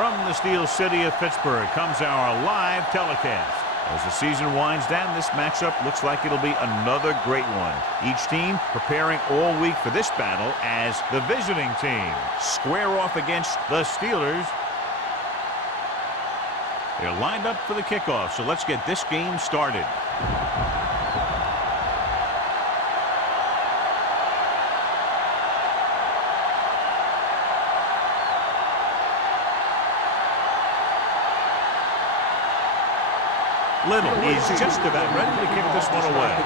From the Steel City of Pittsburgh comes our live telecast. As the season winds down, this matchup looks like it'll be another great one. Each team preparing all week for this battle as the visiting team square off against the Steelers. They're lined up for the kickoff, so let's get this game started. Little is just about ready to kick this one away.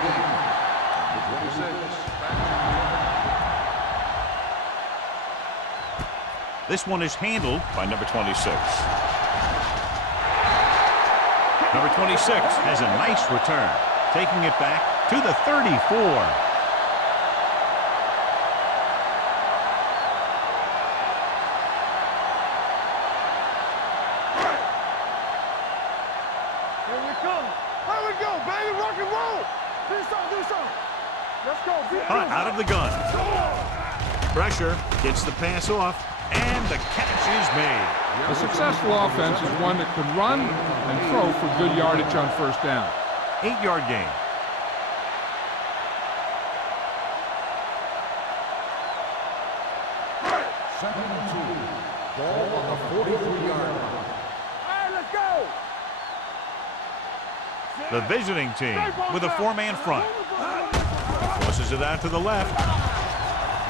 This one is handled by number 26. Number 26 has a nice return, taking it back to the 34. Hunt out of the gun. Pressure gets the pass off, and the catch is made. A successful offense is one that can run and throw for good yardage on first down. 8-yard gain. Second and 2. Ball on the 43-yard line. All right, let's go. The visiting team with a 4-man front. Forces it out to the left.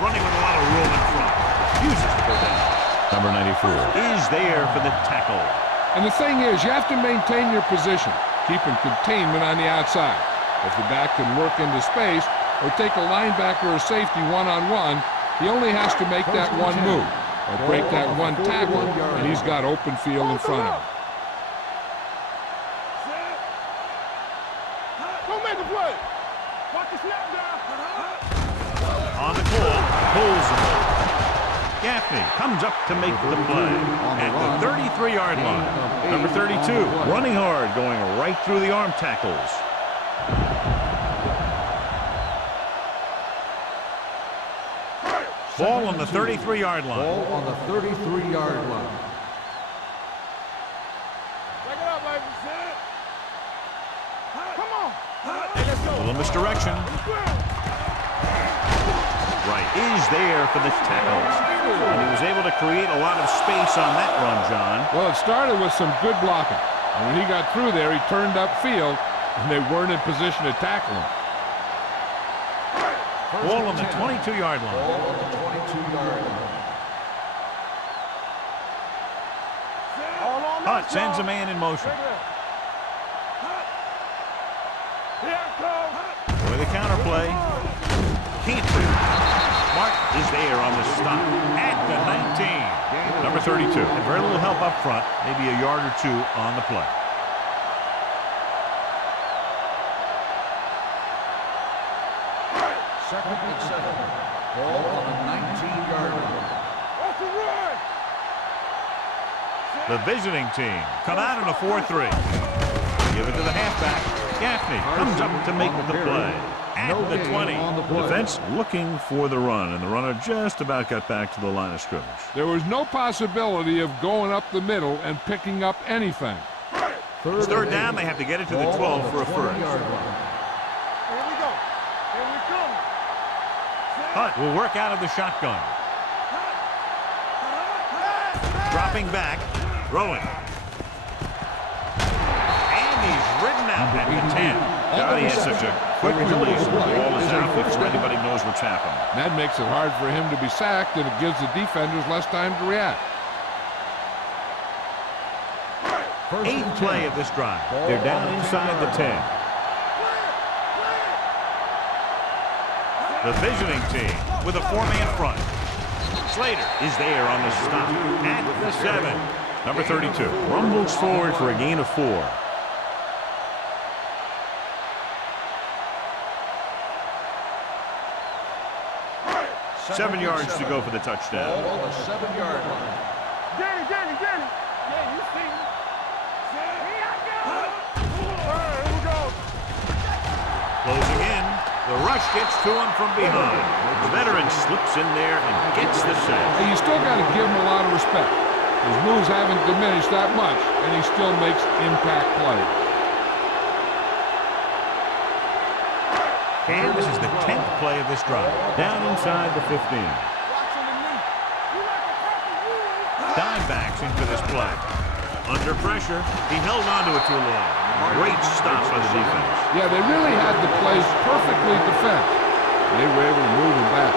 Running with a lot of room in front. Refuses to go down. Number 94 is there for the tackle. And the thing is, you have to maintain your position, keeping containment on the outside. If the back can work into space or take a linebacker or safety one-on-one, he only has to make that one move or break that one tackle, and he's got open field in front of him. Go make a play. Watch the snap down. On the call, pulls him. Gaffney comes up to make the play at the 33-yard line. Number 32 running hard, going right through the arm tackles. Ball on the 33-yard line. Ball on the 33-yard line. Back it up, baby. Come on. Hey, let's go. A little misdirection. Right is there for the tackle. And he was able to create a lot of space on that run, John. Well, it started with some good blocking. And when he got through there, he turned upfield, and they weren't in position to tackle him. Ball on the 22-yard line. Ball on the 22-yard line. Hunt sends a man in motion. With a counter play. Can't do. Martin is there on the stop at the 19. Number 32. And very little help up front. Maybe a yard or two on the play. Second and 7. Ball on the 19-yard line. The visiting team come out in a 4-3. Give it to the halfback. Gaffney comes up to make the play at the 20. Defense looking for the run, and the runner just about got back to the line of scrimmage. There was no possibility of going up the middle and picking up anything. It's third down. They have to get it to the 12 for a first. Here we go. Here we come. Hunt will work out of the shotgun. Dropping back, throwing. And he's ridden out at the 10. God, he has such a quick release. The ball is out before anybody knows what's happened. That makes it hard for him to be sacked, and it gives the defenders less time to react. Eighth play of this drive. They're down inside the 10. The visiting team with a 4-man front. Slater is there on the stop at the 7. Number 32 rumbles forward for a gain of 4. Seven yards to go for the touchdown. Ball on the 7-yard line. Danny. Yeah, you see me. Here I go. All right, here we go. Closing in. The rush gets to him from behind. The veteran slips in there and gets the sack. Hey, you still got to give him a lot of respect. His moves haven't diminished that much, and he still makes impact plays. And this is the 10th play of this drive. Down inside the 15. Dimebacks into this play. Under pressure, he held on to it too long. Great stop by the defense. Yeah, they really had the plays perfectly defended. They were able to move him back.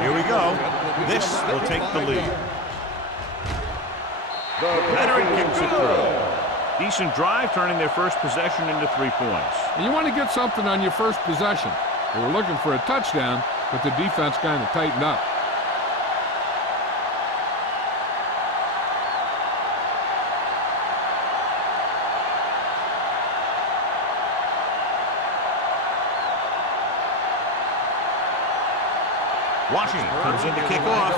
Here we go. This will take the lead. Veteran kicks it through. Decent drive, turning their first possession into 3 points. And you want to get something on your first possession. They were looking for a touchdown, but the defense kind of tightened up. Washington comes in to kick off.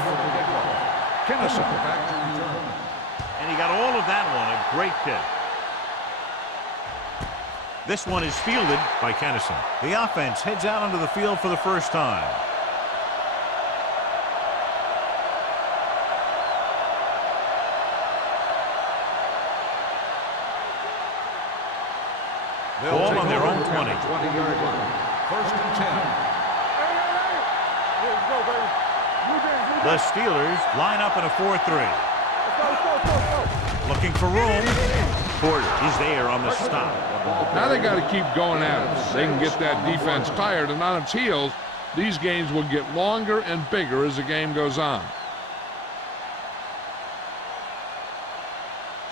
And he got all of that one, a great kick. This one is fielded by Kennison. The offense heads out onto the field for the first time. Ball on their own 20. 20-yard line. First and 10. The Steelers line up in a 4-3. Looking for room. Porter is there on the stop. Now they got to keep going at it. They can get that defense tired and on its heels. These games will get longer and bigger as the game goes on.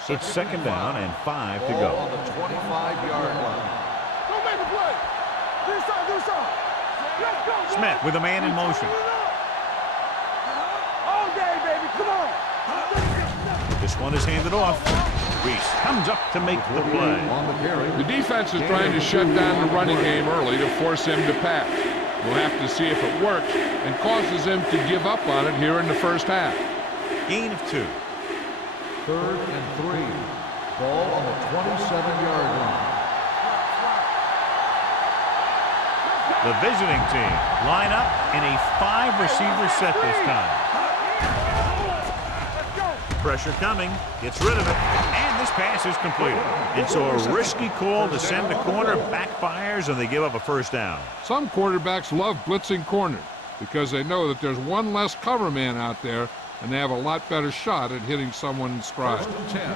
It's second down and 5 to go. On the 25-yard line. Go make a play. Do something. Let's go. Smith with a man in motion. All day, baby. Come on. This one is handed off. Reese comes up to make the play. On the carry. The defense is trying to shut down the running game early to force him to pass. We'll have to see if it works and causes him to give up on it here in the first half. Gain of 2. 3rd and 3. Ball on the 27-yard line. The visiting team line up in a 5-receiver set this time. Pressure coming, gets rid of it, and this pass is completed. And so a risky call to send the corner backfires, and they give up a first down. Some quarterbacks love blitzing corners because they know that there's one less cover man out there, and they have a lot better shot at hitting someone in stride. 1st and 10.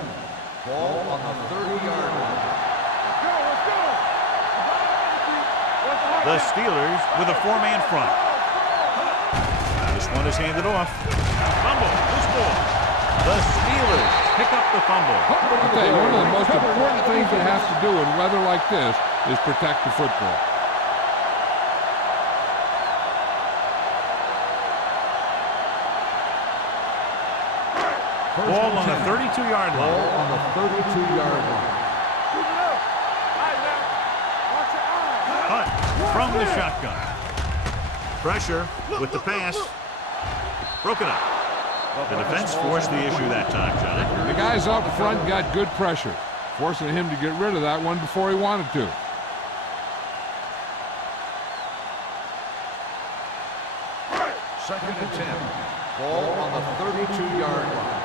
Ball on the 30-yard line. The Steelers with a 4-man front. This one is handed off. Fumble, loose ball. The Steelers pick up the fumble. I'll tell you, one of the most important things you have to do in weather like this is protect the football. Ball on the 32-yard line. Ball on the 32-yard line. Hunt from the shotgun. Pressure with the pass. Broken up. The defense forced the issue that time, John. The guys up front got good pressure, forcing him to get rid of that one before he wanted to. Second and 10. Ball on the 32-yard line.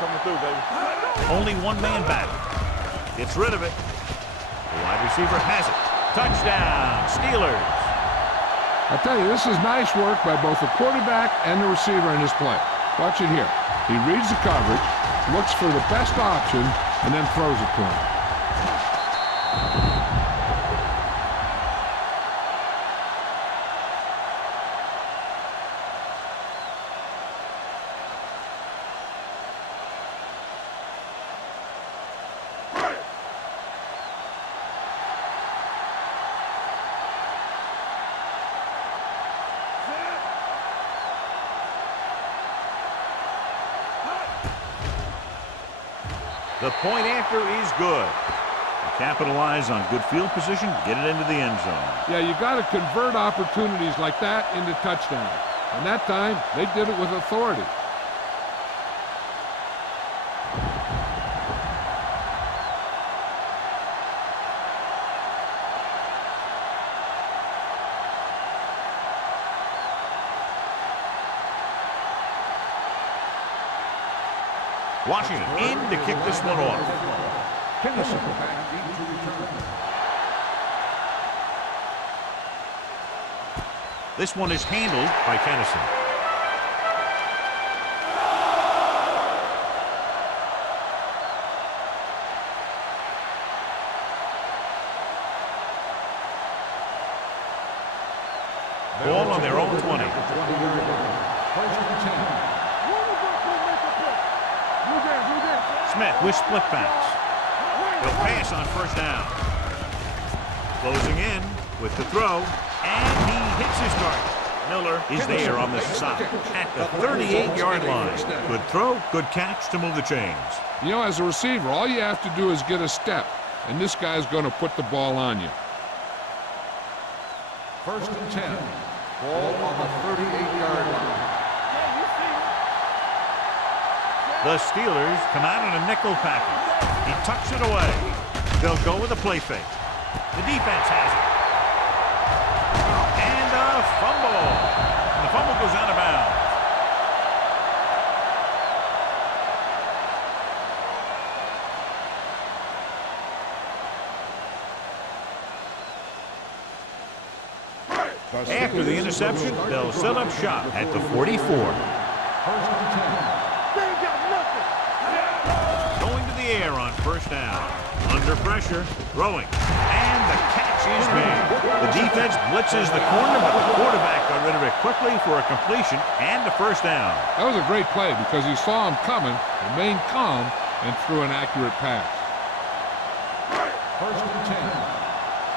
Coming through, baby. Only one man back. Gets rid of it. The wide receiver has it. Touchdown, Steelers. I tell you, this is nice work by both the quarterback and the receiver in this play. Watch it here. He reads the coverage, looks for the best option, and then throws it to him. The point after is good. They capitalize on good field position, get it into the end zone. Yeah, you got to convert opportunities like that into touchdowns. And that time, they did it with authority. Washington in to kick this one off. This one is handled by Kennison. Ball on their own 20. Smith with split backs. He'll pass on first down. Closing in with the throw, and he hits his target. Miller is there on the stop at the 38-yard line. Good throw, good catch to move the chains. You know, as a receiver, all you have to do is get a step, and this guy's going to put the ball on you. 1st and 10. Ball on the 38-yard line. The Steelers come out in a nickel package. He tucks it away. They'll go with a play fake. The defense has it. And a fumble. And the fumble goes out of bounds. After the interception, they'll set up shop at the 44. 1st and 10. Going to the air on first down. Under pressure, throwing. And the catch is made. The defense blitzes the corner, but the quarterback got rid of it quickly for a completion and a first down. That was a great play because he saw him coming, remained calm, and threw an accurate pass. 1st and 10.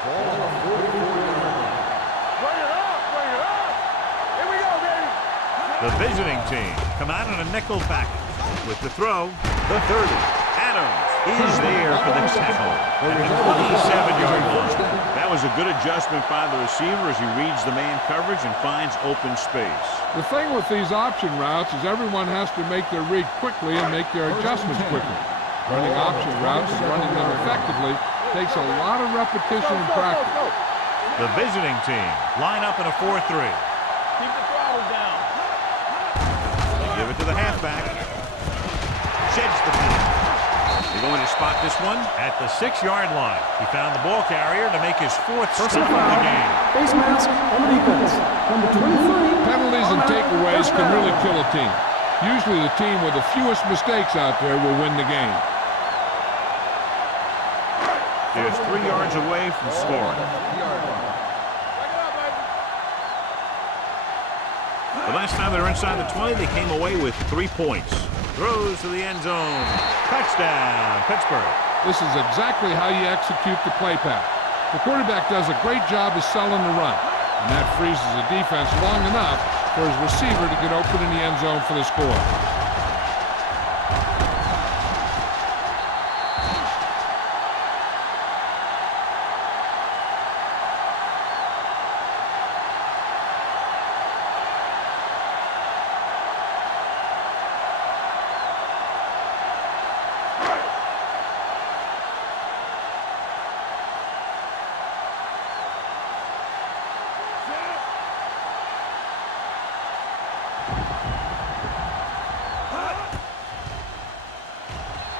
Ball on the 44-yard line. The visiting team come out in a nickel package. With the throw, the 30. Adams is there for the tackle at the 27-yard line. That was a good adjustment by the receiver as he reads the man coverage and finds open space. The thing with these option routes is everyone has to make their read quickly and make their adjustments quickly. Running option routes and running them effectively takes a lot of repetition and practice. The visiting team line up in a 4-3. Keep the throttle down. Give it to the halfback. Sheds the field. They're going to spot this one at the 6-yard line. He found the ball carrier to make his 4th stop of the game. Face mask on the defense. Number 23. Penalties and takeaways can really kill a team. Usually the team with the fewest mistakes out there will win the game. There's 3 yards away from scoring. The last time they were inside the 20, they came away with 3 points. Throws to the end zone. Touchdown, Pittsburgh. This is exactly how you execute the play pass. The quarterback does a great job of selling the run, and that freezes the defense long enough for his receiver to get open in the end zone for the score.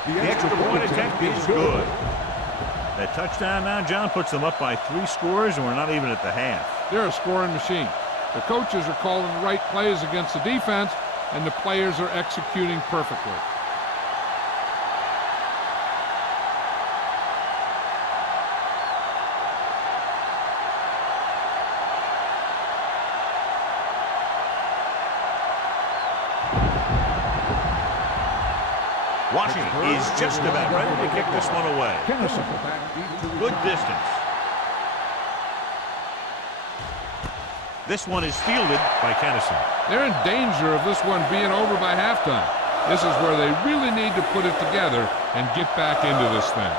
The extra point attempt is good. That touchdown now, John, puts them up by 3 scores, and we're not even at the half. They're a scoring machine. The coaches are calling the right plays against the defense, and the players are executing perfectly. Washington is just about ready to kick this one away. Good distance. This one is fielded by Kennison. They're in danger of this one being over by halftime. This is where they really need to put it together and get back into this thing.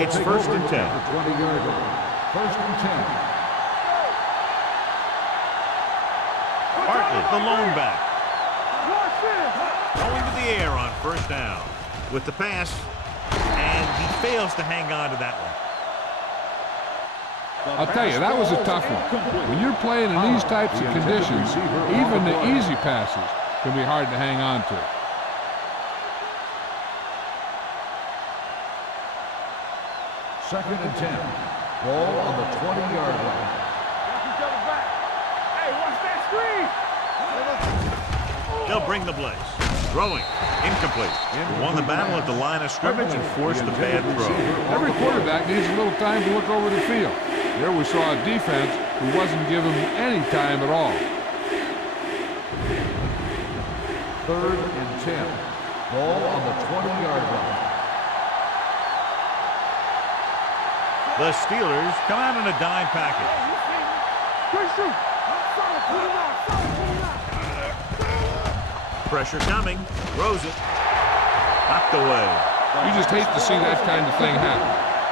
It's 1st and 10. 20-yard line. 1st and 10. Bartlett, the lone back. Going to the air on first down with the pass, and he fails to hang on to that one. I'll tell you, that was a tough one. When you're playing in these types of conditions, even the easy passes can be hard to hang on to. Second and 10. Ball on the 20-yard line. Hey, watch that screen. They'll bring the blitz. Throwing. Incomplete. He won the battle at the line of scrimmage and forced a bad throw. Every quarterback needs a little time to look over the field. There we saw a defense who wasn't given any time at all. Third and 10. Ball on the 20-yard line. The Steelers come out in a dime package. Good shoot. Put him out. Pressure coming. Throws it. Knocked away. You just hate to see that kind of thing happen.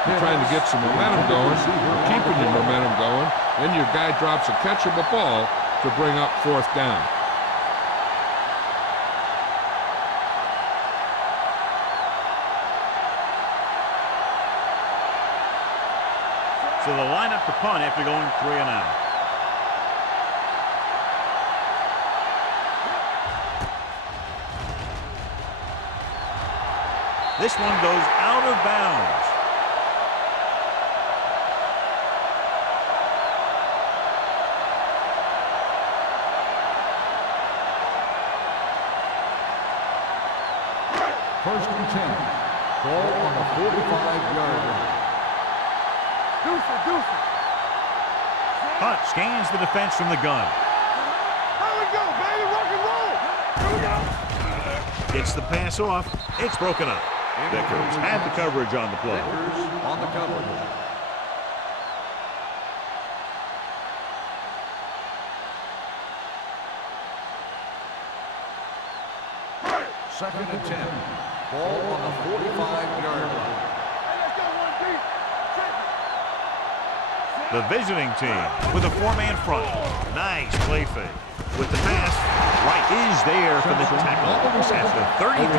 You're trying to get some momentum going, you're keeping your momentum going, then your guy drops a catchable ball to bring up fourth down. So they'll line up to punt after going 3 and out. This one goes out of bounds. First and 10. Ball on the 45-yard line. Deuce. Hunt scans the defense from the gun. Here we go, baby. Rock and roll. Here we go. Gets the pass off. It's broken up. Vickers had the coverage on the play. Vickers on the coverage. Second and 10. Ball on the 45-yard line. Let's go, 1 deep. The visiting team with a 4-man front. Nice play fake. With the pass, Wright is there for the tackle at the 33.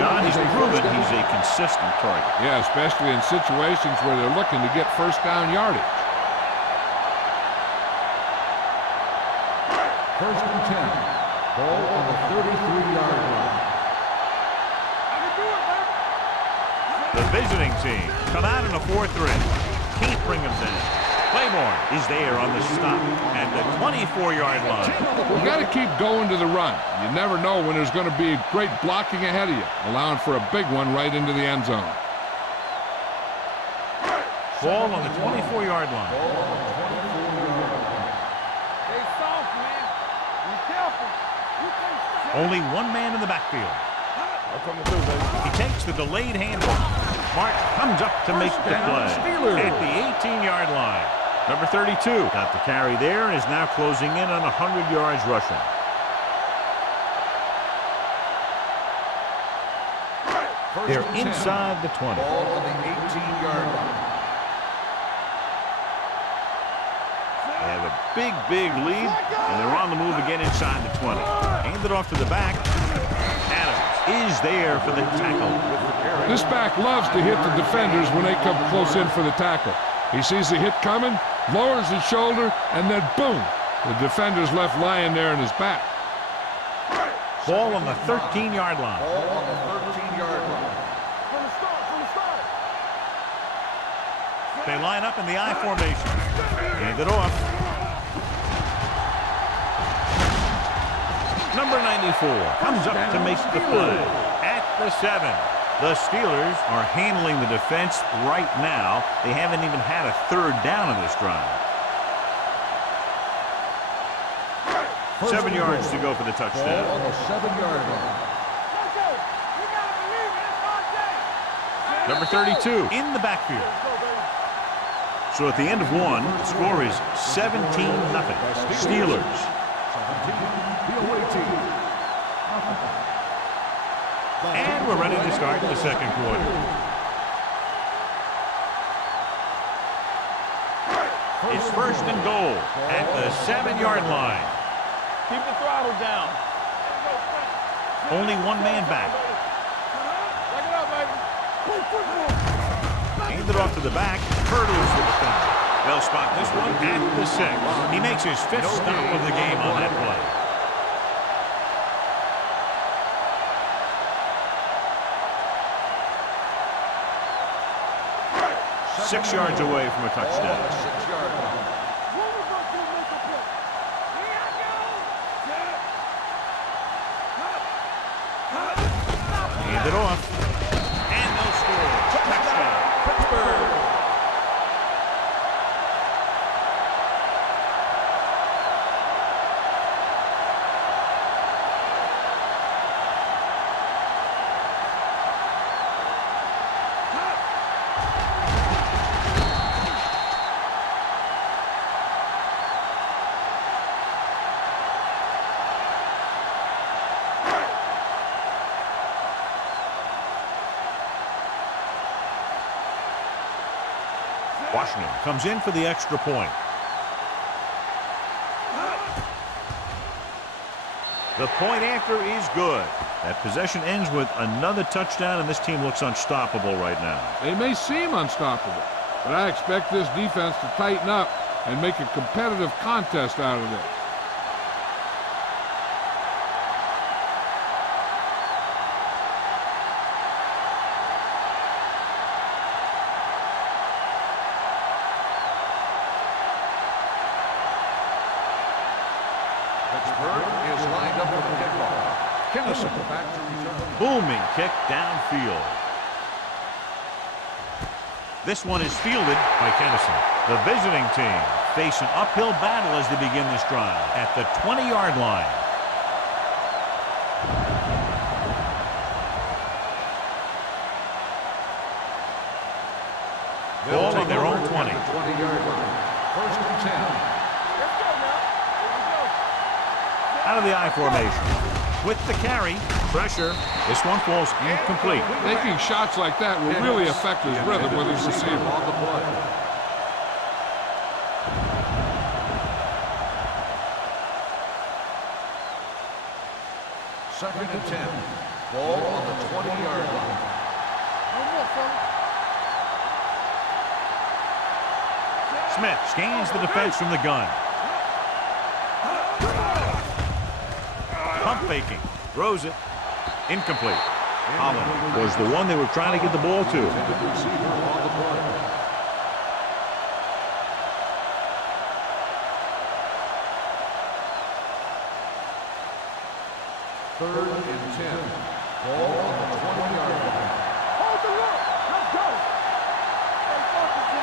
John has proven he's a consistent target. Yeah, especially in situations where they're looking to get first down yardage. First and 10. Ball on the 33-yard line. The visiting team come out in a 4-3. Can't bring them down. Claiborne is there on the stop at the 24-yard line. You've got to keep going to the run. You never know when there's going to be great blocking ahead of you, allowing for a big one right into the end zone. Ball on the 24-yard line. Stay soft, man. Be careful. You can't stop. Only one man in the backfield. I'm coming through, baby. He takes the delayed handle. Mark comes up to make the play at the 18-yard line. Number 32 got the carry there and is now closing in on 100 yards rushing. They're inside the 20. Ball on the 18-yard line. They have a big lead, and they're on the move again inside the 20. Hand it off to the back. Adams is there for the tackle. This back loves to hit the defenders when they come close in for the tackle. He sees the hit coming, lowers his shoulder, and then boom, the defender's left lying there in his back. Ball on the 13-yard line. Ball on the 13-yard line. From the start. They line up in the I formation. Hand it off. Number 94 comes up to make the play at the 7. The Steelers are handling the defense right now. They haven't even had a third down in this drive. 7 yards to go for the touchdown. Ball on the 7-yard line. Number 32 in the backfield. So at the end of one, the score is 17-0. Steelers. 17, the away team. And we're ready to start the second quarter. It's first and goal at the 7-yard line. Keep the throttle down. Only one man back. Back it up, baby. Hand it off to the back. Hurdles the defender. They'll spot this one at the 6. He makes his 5th stop of the game on that play. 6 yards away from a touchdown. 6-yard line. Hand it off. And they'll score. Touchdown, Pittsburgh. Washington comes in for the extra point. The point after is good. That possession ends with another touchdown, and this team looks unstoppable right now. They may seem unstoppable, but I expect this defense to tighten up and make a competitive contest out of this. Pittsburgh is lined up for the kickoff. Kennison back to return. Booming kick downfield. This one is fielded by Kennison. The visiting team face an uphill battle as they begin this drive at the 20-yard line. Ball on their own 20. 20-yard line. 1st and 10. Out of the I formation. With the carry, pressure. This one falls incomplete. Making shots like that will really affect his rhythm with his receiver. On the play. Second and 10. Ball on the 20-yard line. Smith scans the defense from the gun. Pump faking. Throws it. Incomplete. Holland was the one they were trying to get the ball to. Receiver on the play. Third and 10. Ball on the 20-yard line.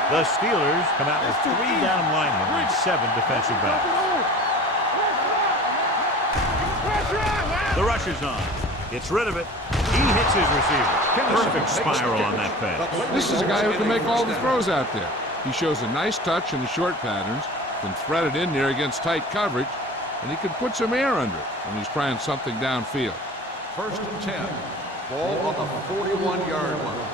The Steelers come out with 3 down linemen and 7 defensive backs. The rush is on. Gets rid of it. He hits his receiver. Perfect spiral on that pass. This is a guy who can make all the throws out there. He shows a nice touch in the short patterns, can thread it in there against tight coverage, and he can put some air under it when he's trying something downfield. 1st and 10. Ball on the 41-yard line.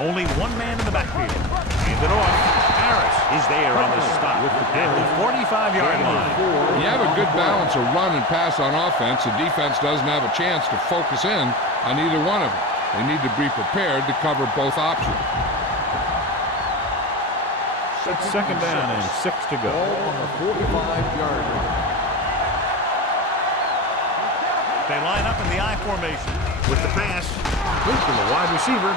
Only one man in the backfield. Hand it off. Harris is there on the stop at the 45-yard line. You have a good balance of run and pass on offense. The defense doesn't have a chance to focus in on either one of them. They need to be prepared to cover both options. It's 2nd down and 6 to go. Ball on the 45-yard line. They line up in the I formation with the pass. Good from the wide receiver.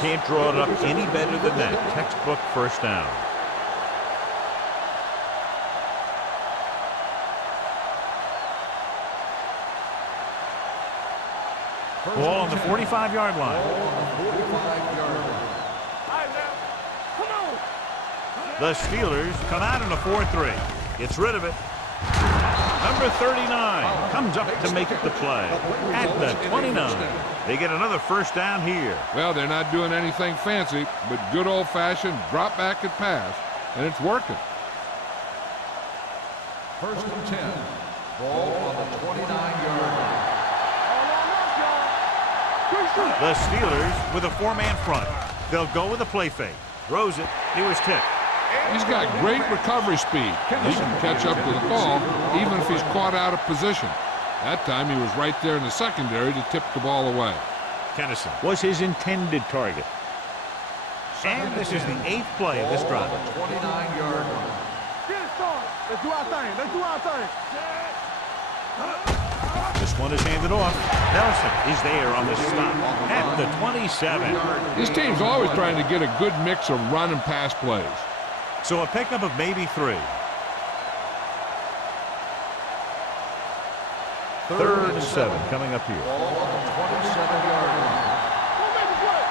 Can't draw it up any better than that. Textbook 1st down. Ball on the 45-yard line. Ball on the 45-yard line. The Steelers come out in a 4-3. Gets rid of it. Number 39 comes up to make the play at the 29. They get another 1st down here. Well, they're not doing anything fancy, but good old-fashioned drop back and pass, and it's working. 1st and 10. Ball on the 29-yard line. The Steelers with a 4-man front. They'll go with a play fake. Throws it. He was tipped. He's got great recovery speed. He can catch up to the ball even if he's caught out of position. That time he was right there in the secondary to tip the ball away. Kennison was his intended target. And this is the 8th play of this drive. 29-yard line. Get it started. Let's do our thing. Let's do our thing. This one is handed off. Nelson is there on the stop at the 27. This team's always trying to get a good mix of run and pass plays. So a pickup of maybe 3. Third and 7 coming up here. Ball on the 27-yard line. Who made the play?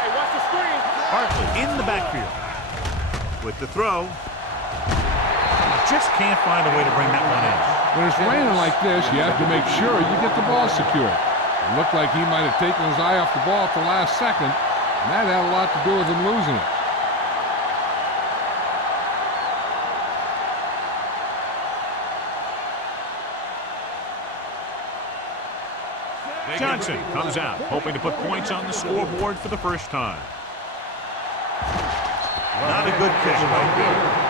Hey, watch the screen. Hartley in the backfield with the throw. Just can't find a way to bring that one in. When it's raining like this, you have to make sure you get the ball secured. It looked like he might have taken his eye off the ball at the last second, and that had a lot to do with him losing it. Johnson comes out, hoping to put points on the scoreboard for the first time. Not a good pitch right there.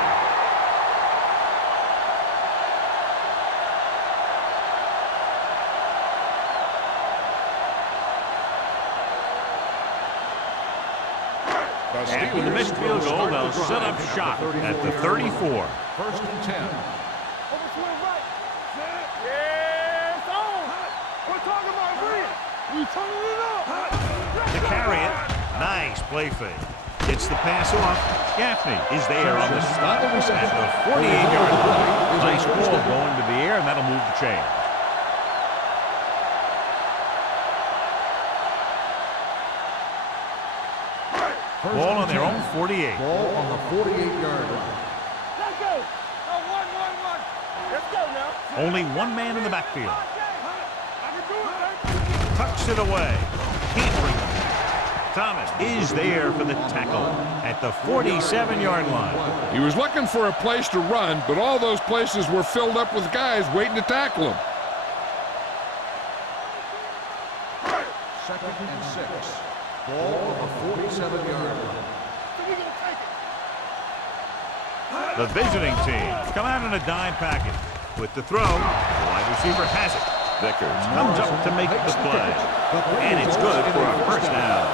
After the missed field goal, they'll set up shop at the 34. First and 10. Over swing right. Yeah, it's on. We're talking about Green. We turning it up. To carry it, nice play fake. Gets the pass off. Gaffney is there on the stop at the 48-yard line. Nice ball going to the air, and that'll move the chain. Ball on their own 48. Ball on the 48-yard line. Let's go. No, 1. Let's go now. Only one man in the backfield. I can do it, man. Tucks it away. Can't bring it. Thomas is there for the tackle at the 47-yard line. He was looking for a place to run, but all those places were filled up with guys waiting to tackle him. Second and 6. Ball on the 47-yard line. The visiting team come out in a dime package. With the throw, the wide receiver has it. Vickers comes up to make the play. And it's good for a first down.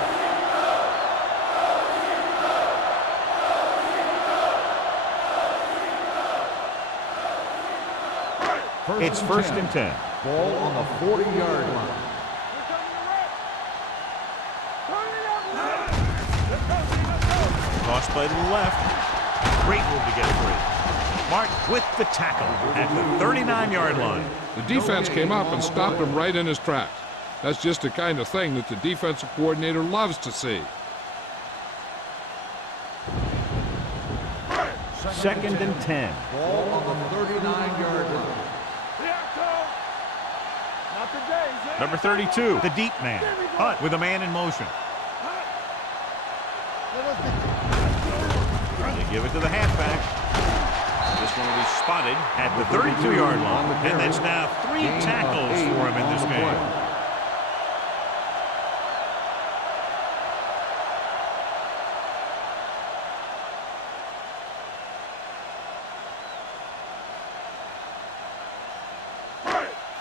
It's first and 10. Ball on the 40-yard line. Toss play to the left. Great move to get free. Mark with the tackle at the 39-yard line. The defense came up and stopped him right in his tracks. That's just the kind of thing that the defensive coordinator loves to see. Second and 10. Ball on the 39-yard line. Number 32, the deep man. Hunt with a man in motion. Trying to give it to the halfback. This one will be spotted at the 32-yard line. And that's now 3 tackles for him in this game.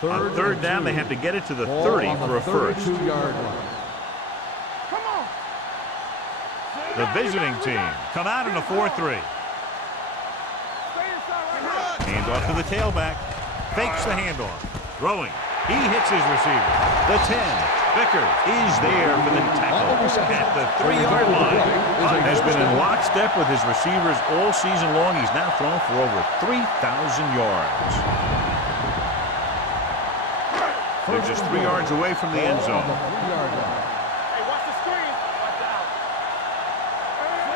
On third down, they have to get it to the 30 for a first. 32-yard line. Come on. The visiting team come out in a 4-3. Handoff to the tailback. Fakes the handoff. Throwing. He hits his receiver. The 10. Vickers is there for the tackle at the 3-yard line. Hunt has been in lockstep with his receivers all season long. He's now thrown for over 3,000 yards. They're just 3 yards away from the end zone. Hey, watch the screen. Watch out.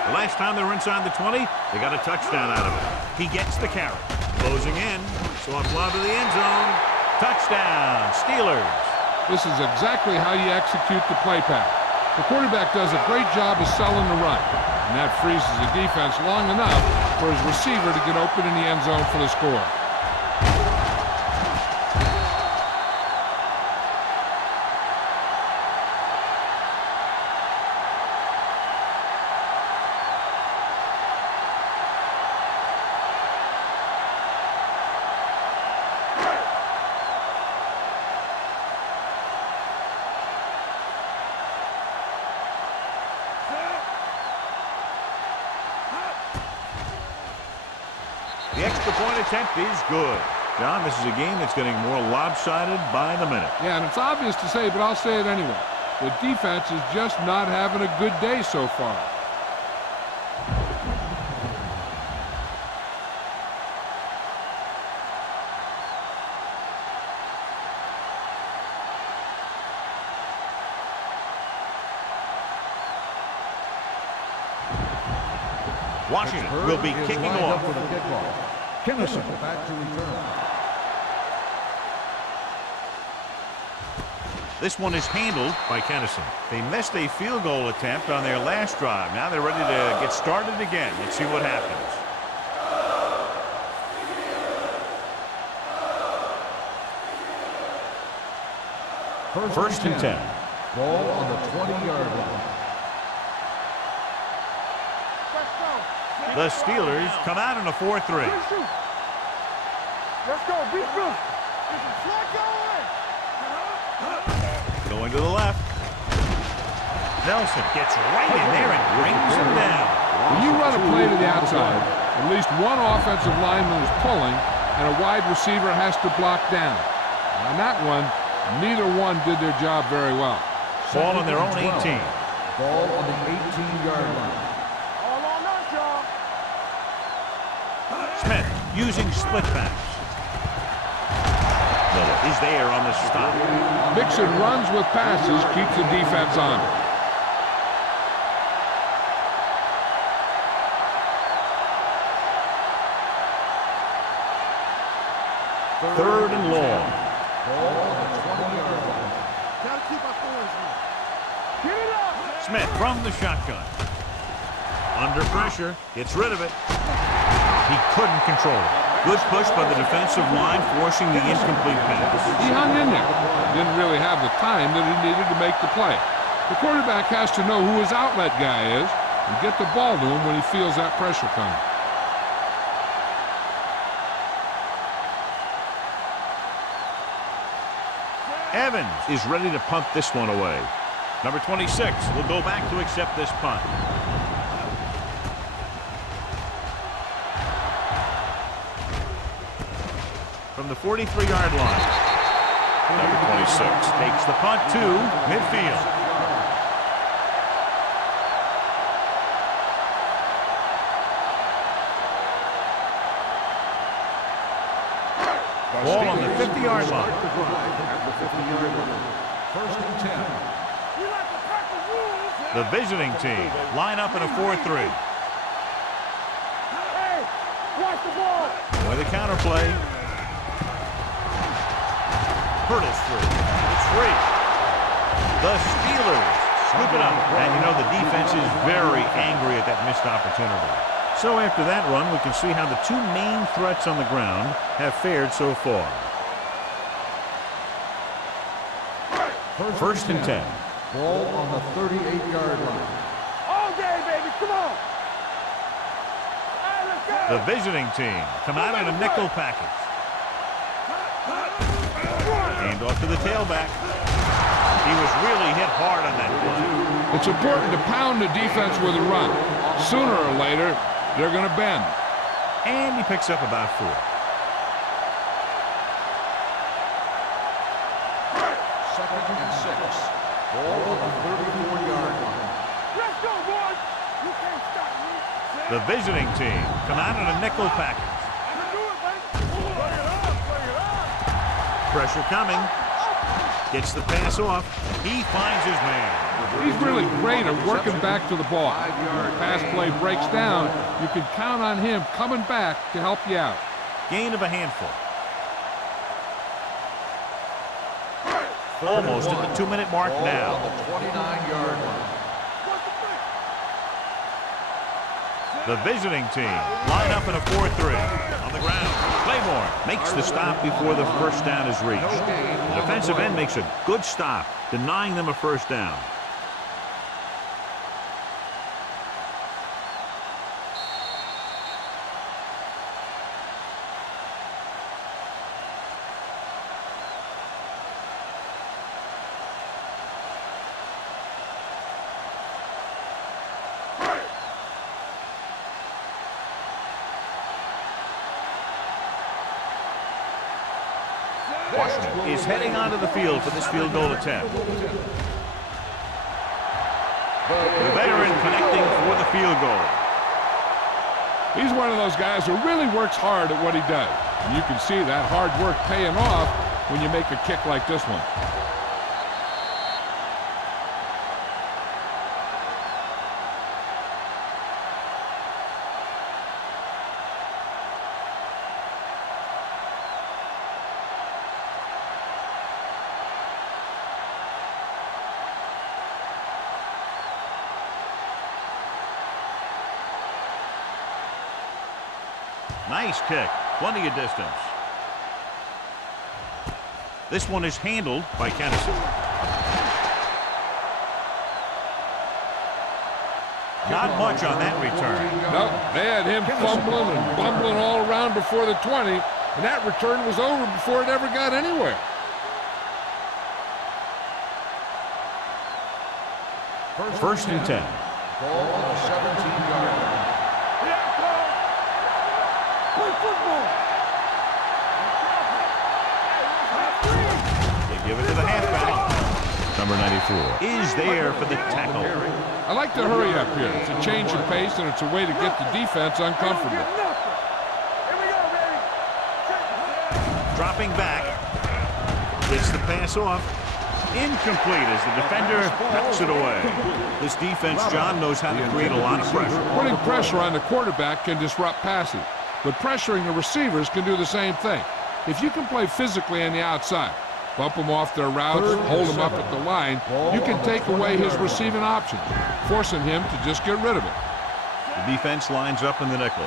The last time they were inside the 20, they got a touchdown out of it. He gets the carry. Closing in. Soft lob to the end zone. Touchdown, Steelers. This is exactly how you execute the play pass. The quarterback does a great job of selling the run, and that freezes the defense long enough for his receiver to get open in the end zone for the score. extra point attempt is good. John, this is a game that's getting more lopsided by the minute. Yeah, and it's obvious to say, but I'll say it anyway. The defense is just not having a good day so far. Washington will be kicking off. For the kickoff. Kinnison back to return. This one is handled by Kennison. They missed a field goal attempt on their last drive. Now they're ready to get started again. Let's see what happens. First and 10. Ball on the 20-yard line. The Steelers come out in a 4-3. Let's go. Beat Bill. Going to the left. Nelson gets right in there and brings him down. When you run a play to the outside, at least one offensive lineman is pulling, and a wide receiver has to block down. On that one, neither one did their job very well. Ball on their own 18. Ball on the 18-yard line. All on us, y'all. Smith using split pass. Miller is there on the stop. Mixon runs with passes, keeps the defense on. Third and long. Ball on the 20-yard line. Gotta keep our boys in. Get it up. Smith from the shotgun. Under pressure, gets rid of it. He couldn't control it. Good push by the defensive line, forcing the incomplete pass. He hung in there. Didn't really have the time that he needed to make the play. The quarterback has to know who his outlet guy is and get the ball to him when he feels that pressure coming. Evans is ready to punt this one away. Number 26 will go back to accept this punt. From the 43-yard line, number 26 takes the punt to midfield. Ball on the 50-yard line. At the 50-yard line. First and 10. We like to crack the rules. The visiting team line up in a 4-3. Hey, watch the ball. With a counterplay. Hurdles through. It's free. The Steelers scoop it up. And you know the defense is very angry at that missed opportunity. So after that run, we can see how the two main threats on the ground have fared so far. First and 10. Ball on the 38-yard line. All day, baby. Come on. Hey, let's go. The visiting team come out in a nickel package. Hand off to the tailback. He was really hit hard on that play. It's important to pound the defense with a run. Sooner or later, they're going to bend. And he picks up about 4. Second and 6. Ball on the 34-yard line. Let's go, boys. You can't stop me. The visiting team come out in a nickel package. You do it, baby. Play it up. Play it up. Pressure coming. Gets the pass off. He finds his man. He's really great at working back to the ball. When the pass play breaks down, you can count on him coming back to help you out. Gain of a handful. Almost at the 2-minute mark Ball now. on the 29-yard line. The visiting team line up in a 4-3. On the ground, Claymore makes the stop before the first down is reached. The defensive end makes a good stop, denying them a first down. Washington is heading onto the field for this field goal attempt. The veteran connecting for the field goal. He's one of those guys who really works hard at what he does. And you can see that hard work paying off when you make a kick like this one. Nice kick. Plenty of distance. This one is handled by Kennison. Not much on that return. No, they had him fumbling and bumbling all around before the 20, and that return was over before it ever got anywhere. First and 10. Ball on the 17-yard line. Give it to the halfback. Number 94 is there for the tackle. I like to hurry up here. It's a change of pace, and it's a way to get the defense uncomfortable. Dropping back. Gets the pass off. Incomplete as the defender knocks it away. This defense, John, knows how to create a lot of pressure. Putting pressure on the quarterback can disrupt passing, but pressuring the receivers can do the same thing. If you can play physically on the outside, bump them off their routes, hold them up at the line, you can take away his receiving options, forcing him to just get rid of it. The defense lines up in the nickel.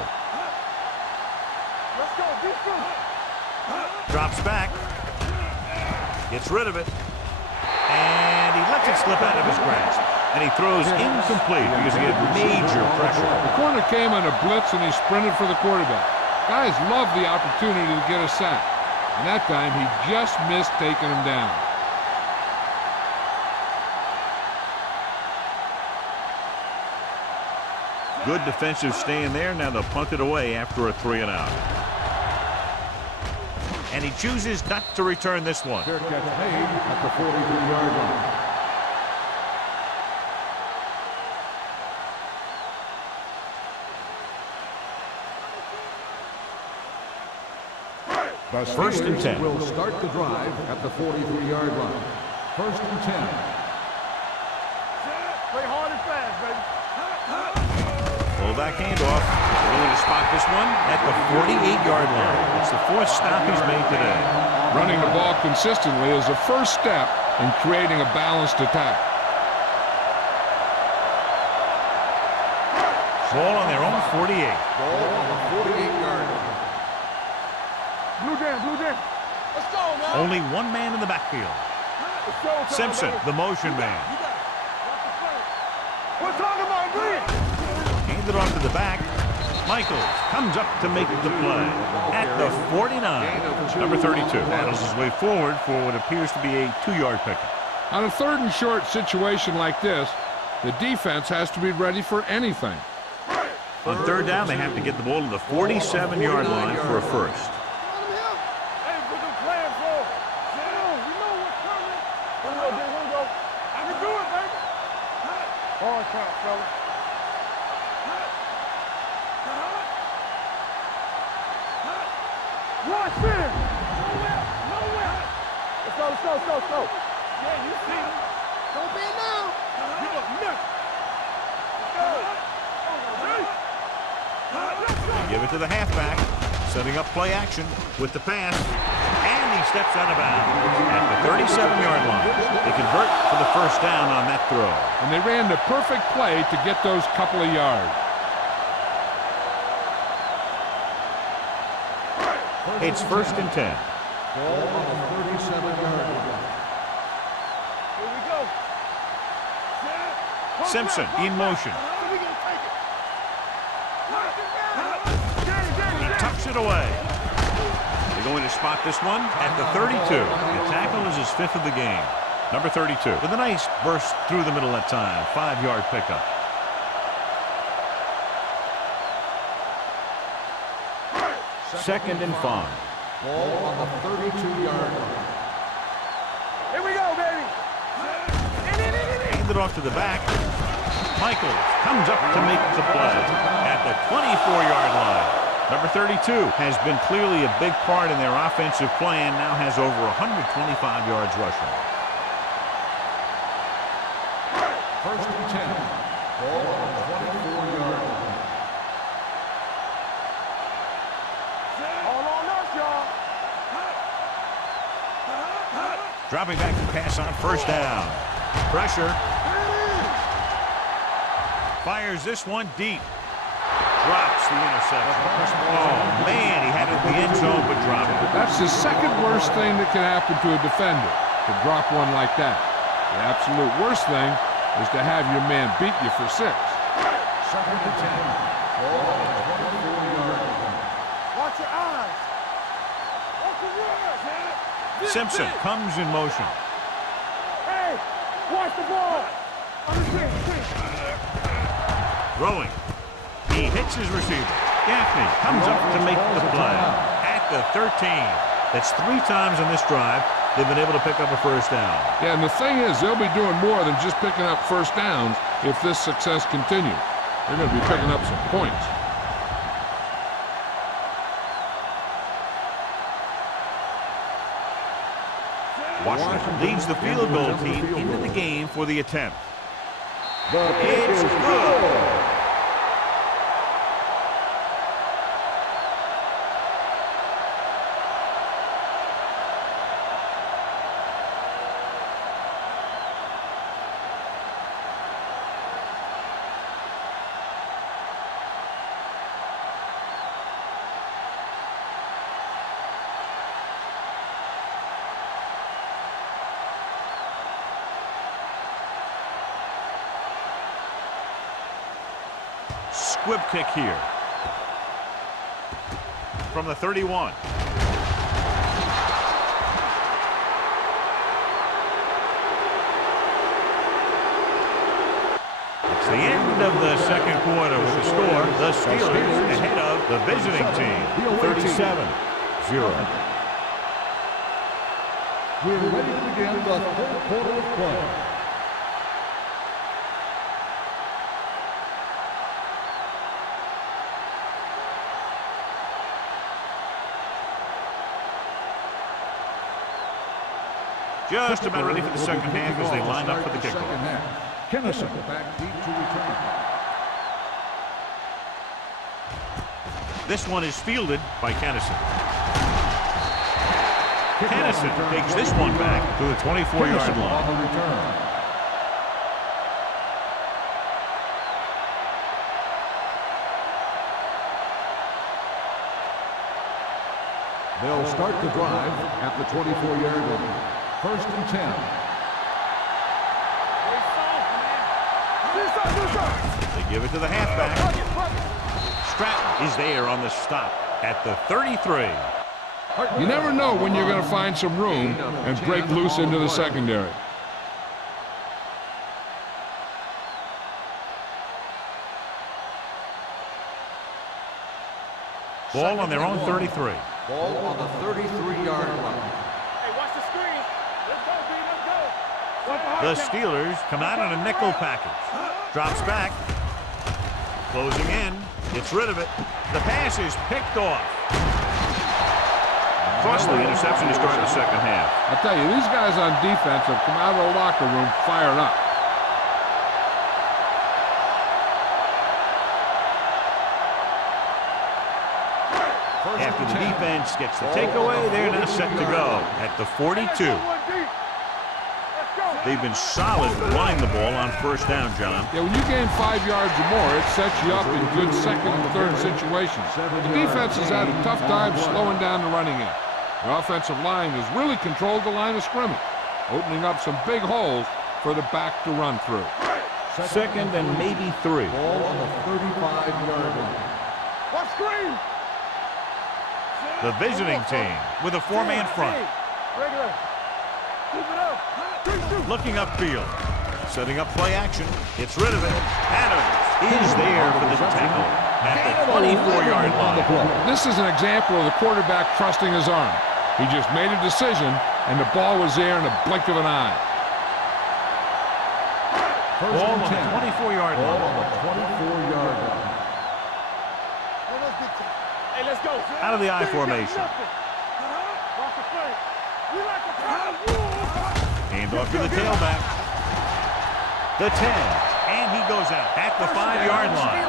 Drops back. Gets rid of it. And he lets it slip out of his grasp. And he throws incomplete because he had major pressure. The corner came on a blitz and he sprinted for the quarterback. Guys love the opportunity to get a sack. And that time, he just missed taking him down. Good defensive stand there. Now they'll punt it away after a 3-and-out. And he chooses not to return this one. Fair catch made at the 43-yard line. First and 10. Will start the drive at the 43-yard line. First and 10. Play hard and fast, baby. Full back handoff. Willing to spot this one at the 48-yard line. It's the fourth stop he's made today. Running the ball consistently is the first step in creating a balanced attack. Ball on their own 48. Ball on the 48-yard line. Blue jam, blue jam. Let's go, man. Only one man in the backfield. Simpson, the motion man. We're talking about green. Handed off to the back. Michaels comes up to make the play at the 49. Number 32 battles his way forward for what appears to be a 2-yard pickup. On a 3rd and short situation like this, the defense has to be ready for anything. On 3rd down, they have to get the ball to the 47-yard line for a first. Hard count, fella. Watch this. Nowhere. Let's go, let's go, let's go, let's go. Yeah, you see him. Don't be now. Give up nothing. Let's go. Give it to the halfback, setting up play action with the pass. And he steps out of bounds at the 37-yard line. They convert for the first down on that throw. And they ran the perfect play to get those couple of yards. It's first and 10. Ball on the 37-yard line. Here we go. Simpson in motion. He tucks it away. They're going to spot this one at the 32. The tackle is his 5th of the game. Number 32 with a nice burst through the middle that time. 5-yard pickup. Second and 5. Ball on the 32-yard line. it off to the back. Michaels comes up to make the play at the 24-yard line. Number 32 has been clearly a big part in their offensive plan, now has over 125 yards rushing. First and 10. Ball on the 24-yard line. All on us, y'all. Dropping back to pass on first down. Pressure. Fires this one deep. Drops the interception. Oh, man, he had it in the end zone, but dropped it. That's the second worst thing that can happen to a defender, to drop one like that. The absolute worst thing is to have your man beat you for 6. Second and 10. Ball on the 24-yard line. Watch your eyes. Watch your words, man. Simpson comes in motion. Hey, watch the ball. On the screen. Throwing. He hits his receiver. Gaffney comes up to make the play at the 13. That's 3 times on this drive they've been able to pick up a first down. Yeah, and the thing is, they'll be doing more than just picking up first downs if this success continues. They're going to be picking up some points. Washington leads the field goal team into the game for the attempt. It's good. Squib kick here. From the 31. It's the end of the second quarter with the score. The Steelers ahead of the visiting team. 37-0. We're ready to begin the third quarter of play. Just about ready for the second half as they line up for the kickoff. Kennison back deep to return. This one is fielded by Kennison. Kennison takes this one back to the 24-yard line. On the return. They'll start the drive at the 24-yard line. First and 10. They give it to the halfback. Stratton is there on the stop at the 33. You never know when you're going to find some room and break loose into the secondary. Ball on their own 33. Ball on the 33-yard line. Hey, watch the screen. Let's go, B. Let's go. The Steelers come out on a nickel package. Drops back. Closing in. Gets rid of it. The pass is picked off. Costly interception to start the second half. I tell you, these guys on defense have come out of the locker room fired up. After the defense gets the takeaway, they're now set to go at the 42. They've been solid running the ball on first down, John. Yeah, when you gain 5 yards or more, it sets you up in good second and third situations. The defense has had a tough time slowing down the running game. The offensive line has really controlled the line of scrimmage, opening up some big holes for the back to run through. Second and maybe 3. Ball on the 35-yard line. Watch screen. The visiting team with a 4-man front. Regular. Keep it up. Looking upfield. Setting up play action. Gets rid of it. Adams is there for the tackle at the 24-yard line. This is an example of the quarterback trusting his arm. He just made a decision, and the ball was there in a blink of an eye. Ball on the 24-yard Ball line. on the 24-yard line. Hey, let's go. Out of the I formation. Watch the play. We like a power. Hand off to the tailback. The 10. And he goes out at the 5-yard line.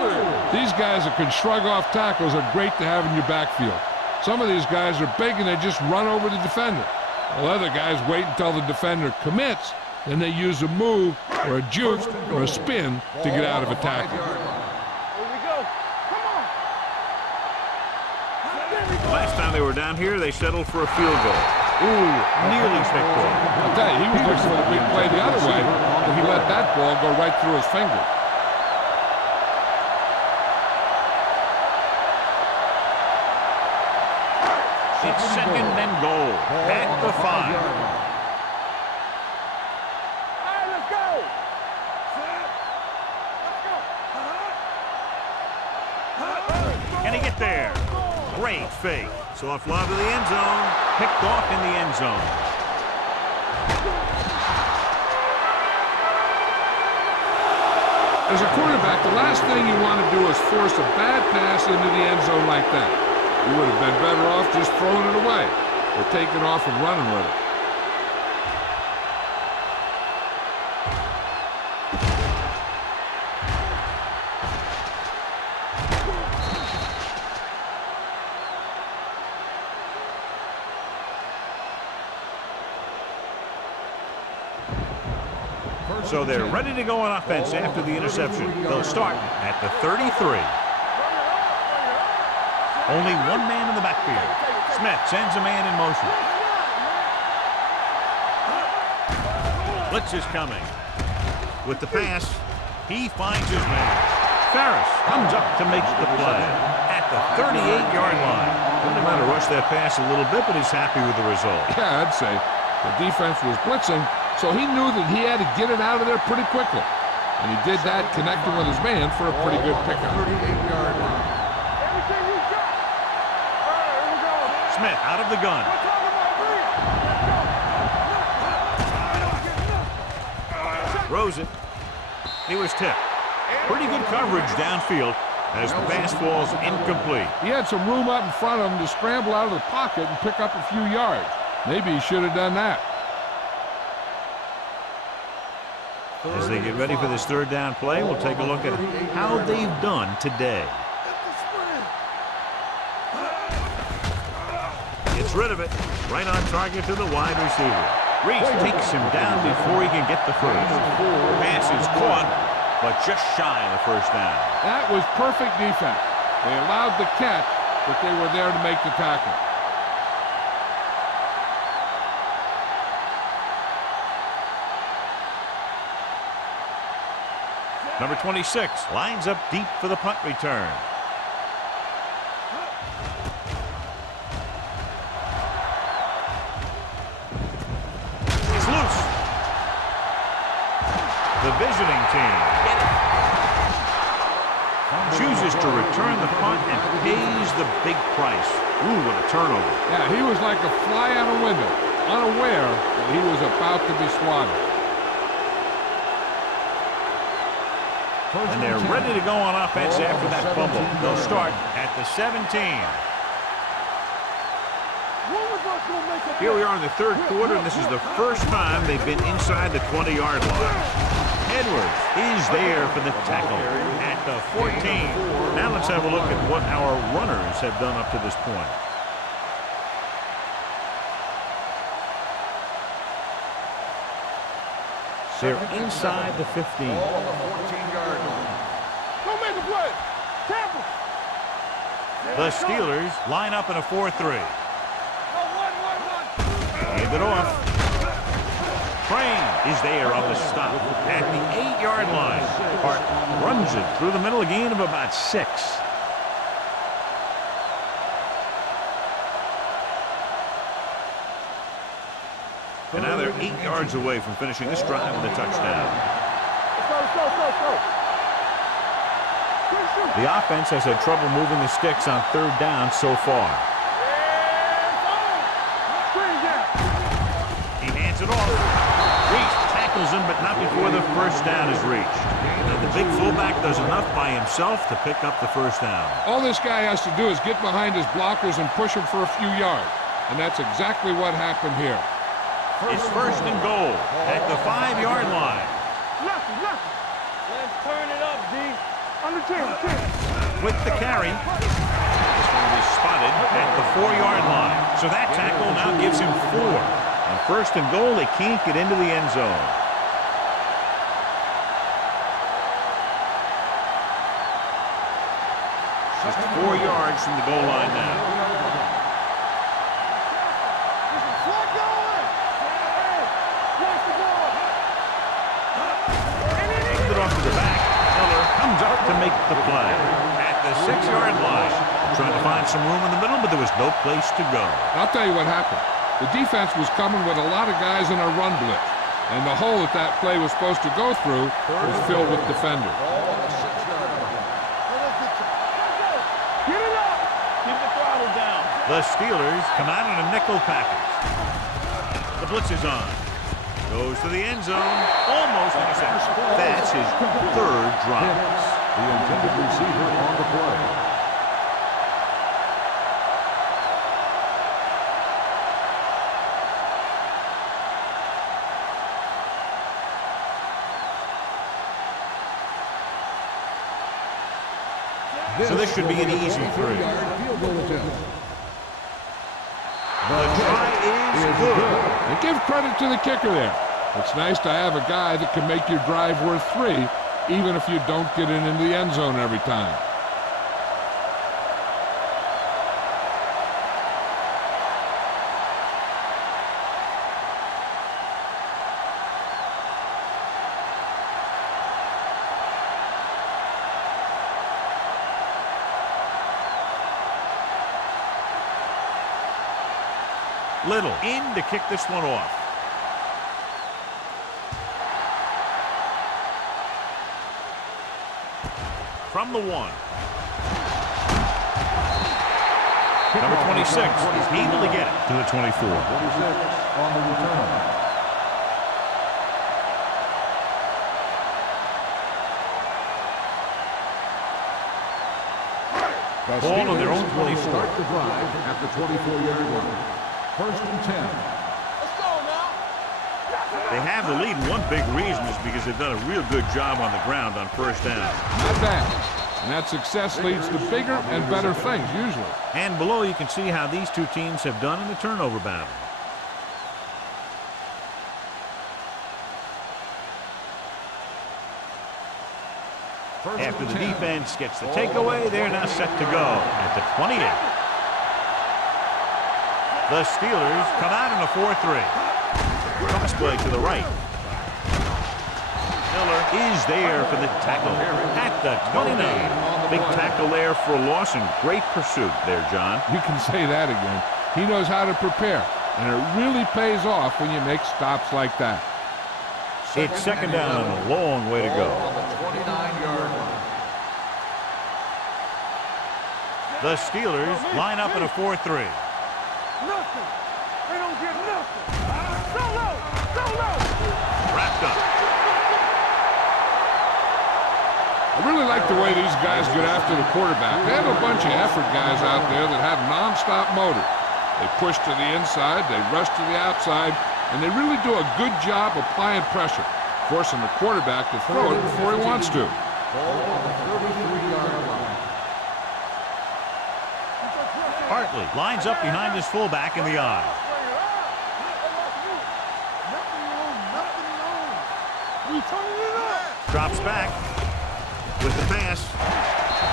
These guys that can shrug off tackles are great to have in your backfield. Some of these guys are big and they just run over the defender. While other guys wait until the defender commits, then they use a move or a juke or a spin to get out of a tackle. Here we go. Come on. Last time they were down here, they settled for a field goal. Ooh, nearly picked off. I'll tell you, he was looking for the big play the other way, and he let that ball go right through his fingers. It's second and goal at the 5. All right, let's go. Can he get there? Great fake. Soft lob to the end zone. Picked off in the end zone. As a quarterback, the last thing you want to do is force a bad pass into the end zone like that. You would have been better off just throwing it away or taking off and running with it. So they're ready to go on offense after the interception. They'll start at the 33. Only one man in the backfield. Smith sends a man in motion. Blitz is coming. With the pass, he finds his man. Ferris comes up to make the play at the 38-yard line. Didn't have to rush that pass a little bit, but he's happy with the result. Yeah, I'd say the defense was blitzing, so he knew that he had to get it out of there pretty quickly. And he did that connecting with his man for a pretty good pickup. 38-yard line. Everything you got. All right, here we go. Smith out of the gun. Throws it. He was tipped. Pretty good coverage downfield as the pass falls incomplete. He had some room up in front of him to scramble out of the pocket and pick up a few yards. Maybe he should have done that. As they get ready for this third down play, we'll take a look at how they've done today. Gets rid of it. Right on target to the wide receiver. Reese takes him down before he can get the first. Pass is caught, but just shy of the first down. That was perfect defense. They allowed the catch, but they were there to make the tackle. Number 26 lines up deep for the punt return. It's loose. The visiting team chooses to return the punt and pays the big price. Ooh, what a turnover. Yeah, he was like a fly out a window, unaware that he was about to be swatted. And they're ready to go on offense after that fumble. They'll start at the 17. Here we are in the third quarter, and this is the first time they've been inside the 20-yard line. Edwards is there for the tackle at the 14. Now let's have a look at what our runners have done up to this point. They're inside the 15. Ball on the 14-yard line. Don't make a play. Tackle. The Steelers line up in a 4-3. Hand it off. Crane is there on the stop at the 8-yard line. Hart runs it through the middle, a gain of about 6. And now they're 8 yards away from finishing this drive with a touchdown. Let's go. The offense has had trouble moving the sticks on third down so far. He hands it off. Reese tackled tackles him, but not before the first down is reached. And the big fullback does enough by himself to pick up the first down. All this guy has to do is get behind his blockers and push him for a few yards. And that's exactly what happened here. It's first and goal at the 5-yard line. Lefty. Let's turn it up, D. Under 10. With the carry, this one will be spotted at the 4-yard line. So that tackle now gives him 4. On first and goal, they can't get into the end zone. Just 4 yards from the goal line now. Comes up to make the play at the 6-yard line. Trying to find some room in the middle, but there was no place to go. I'll tell you what happened. The defense was coming with a lot of guys in a run blitz, and the hole that play was supposed to go through was filled with defenders. Get it up. Keep the throttle down. The Steelers come out in a nickel package. The blitz is on. Goes to the end zone. Almost intercepted. That's his 3rd drop. The intended receiver on the play. So this should be an easy 3. The try is good. And give credit to the kicker there. It's nice to have a guy that can make your drive worth 3, even if you don't get it into the end zone every time. Little in to kick this one off. From the 1. Number 26 is able to get it to the 24. 26 on the return. Ball on their own 24. Start the drive at the 24-yard line. First and 10. Let's go now. They have the lead, and one big reason is because they've done a real good job on the ground on first down. Not bad. And that success leads to bigger and better things, usually. And below, you can see how these two teams have done in the turnover battle. After the defense gets the takeaway, they're now set to go at the 28. The Steelers come out in a 4-3. Cross play to the right. Miller is there for the tackle at the 29. Big tackle there for a loss and great pursuit there, John. You can say that again. He knows how to prepare, and it really pays off when you make stops like that. It's second down and a long way to go. On the 29-yard line. The Steelers line up in a 4-3. Nothing. They don't get nothing. Go low. Wrapped up. I really like the way these guys get after the quarterback. They have a bunch of effort guys out there that have nonstop motor. They push to the inside, they rush to the outside, and they really do a good job applying pressure, forcing the quarterback to throw it before he wants to. Ball on the 33-yard line. Hartley lines up behind his fullback in the eye. Drops back with the pass.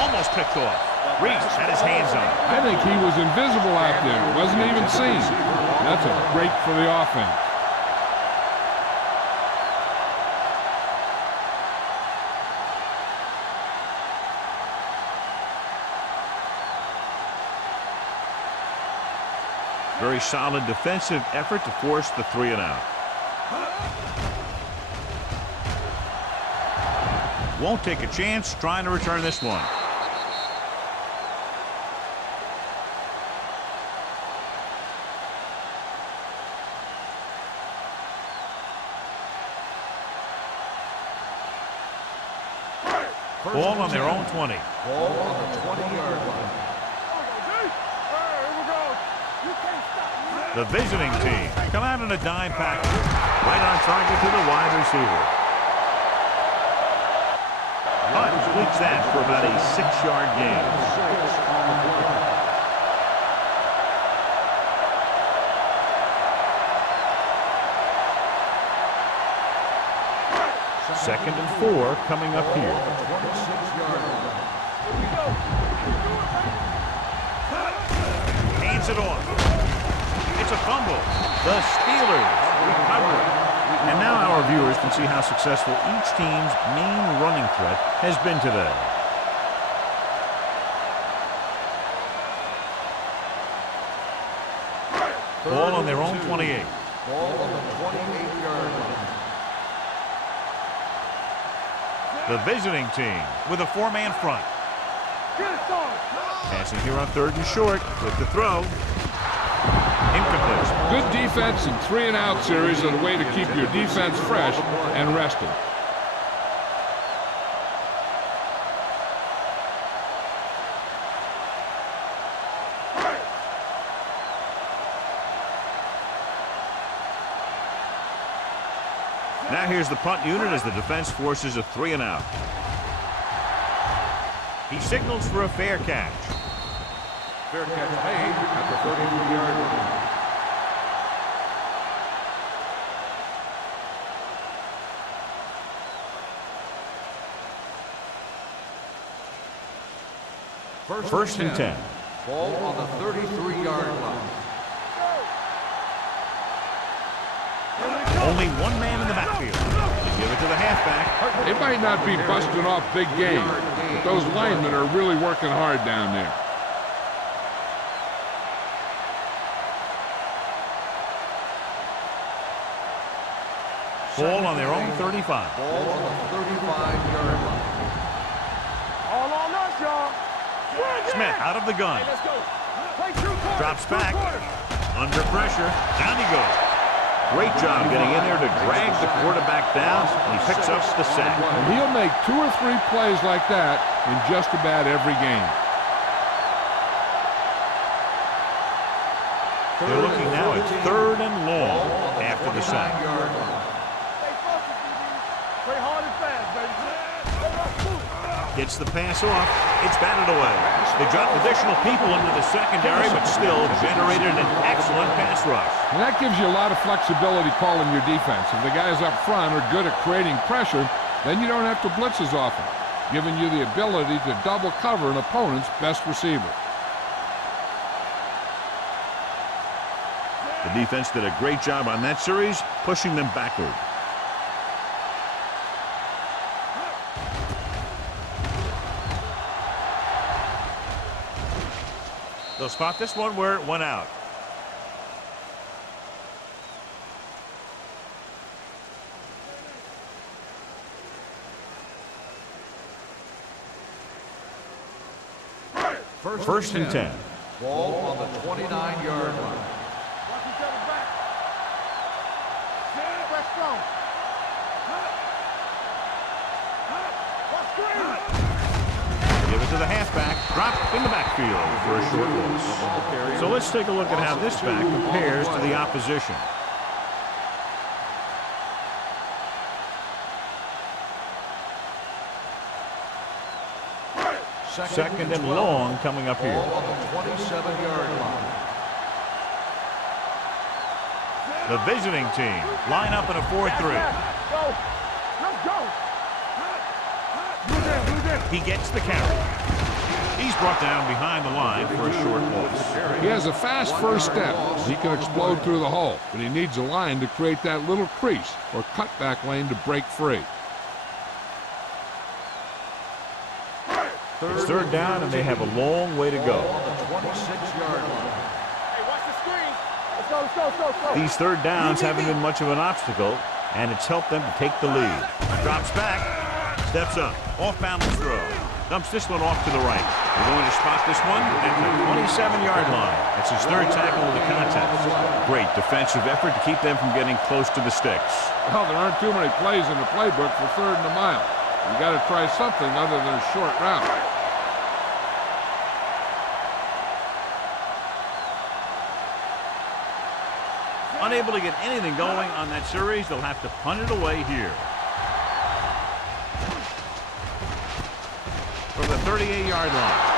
Almost picked off. Reese had his hands on it. I think he was invisible out there. Wasn't even seen. That's a break for the offense. Very solid defensive effort to force the 3-and-out. Won't take a chance trying to return this one. Ball on their own 20. Ball on the 20-yard line. The visiting team come out in a dime package. Right on target to the wide receiver. Hunt completes that for about a 6-yard gain. Second and 4 coming up here. 26-yard line. Hands it off. It's a fumble. The Steelers recover it. And now our viewers can see how successful each team's main running threat has been today. Ball on their own 28. Ball on the 28-yard line. The visiting team with a 4-man front. Passing here on 3rd and short with the throw. Incomplete. Good defense and 3-and-out series are the way to keep your defense fresh and rested. Now here's the punt unit as the defense forces a 3-and-out. He signals for a fair catch. Fair catch made at the 33-yard line. First and 10. Ball on the 33-yard line. Only one man in the backfield. They give it to the halfback. It might not be busting off big game, but those linemen are really working hard down there. Ball on their own 35. Ball on the 35-yard line. All on us, y'all. Smith out of the gun. Let's go. Play true quarter. Drops back. Under pressure. Down he goes. Great job getting in there to drag the quarterback down, and he picks up the sack. And he'll make 2 or 3 plays like that in just about every game. They're looking now at 3rd and long after the sack. Stay focused, DB. Play hard and fast, baby. Gets the pass off. It's batted away. They dropped additional people into the secondary, but still generated an excellent pass rush. And that gives you a lot of flexibility calling your defense. If the guys up front are good at creating pressure, then you don't have to blitz as often, giving you the ability to double cover an opponent's best receiver. The defense did a great job on that series, pushing them backward. They'll spot this one where it went out. First and 10. Ball on the 29-yard line. Watch each other back. Press strong. Watch screen. Give it to the halfback. Dropped in the backfield for a short loss. So let's take a look at how this back compares to the opposition. Second and long coming up here. Ball on the 27-yard line. The visiting team line up in a 4-3. Go. Let's go. Move in. He gets the carry. He's brought down behind the line for a short loss. He has a fast first step. He can explode through the hole, but he needs a line to create that little crease or cutback lane to break free. It's 3rd down, and they have a long way to go. On the 26-yard line. Hey, watch the screen. Let's go. These 3rd downs haven't been much of an obstacle, and it's helped them to take the lead. Drops back, steps up, off-balance throw. Dumps this one off to the right. They're going to spot this one at the 27-yard line. That's his 3rd tackle of the contest. Great defensive effort to keep them from getting close to the sticks. Well, there aren't too many plays in the playbook for 3rd and a mile. You got to try something other than a short route. Unable to get anything going on that series, they'll have to punt it away here. From the 38-yard line.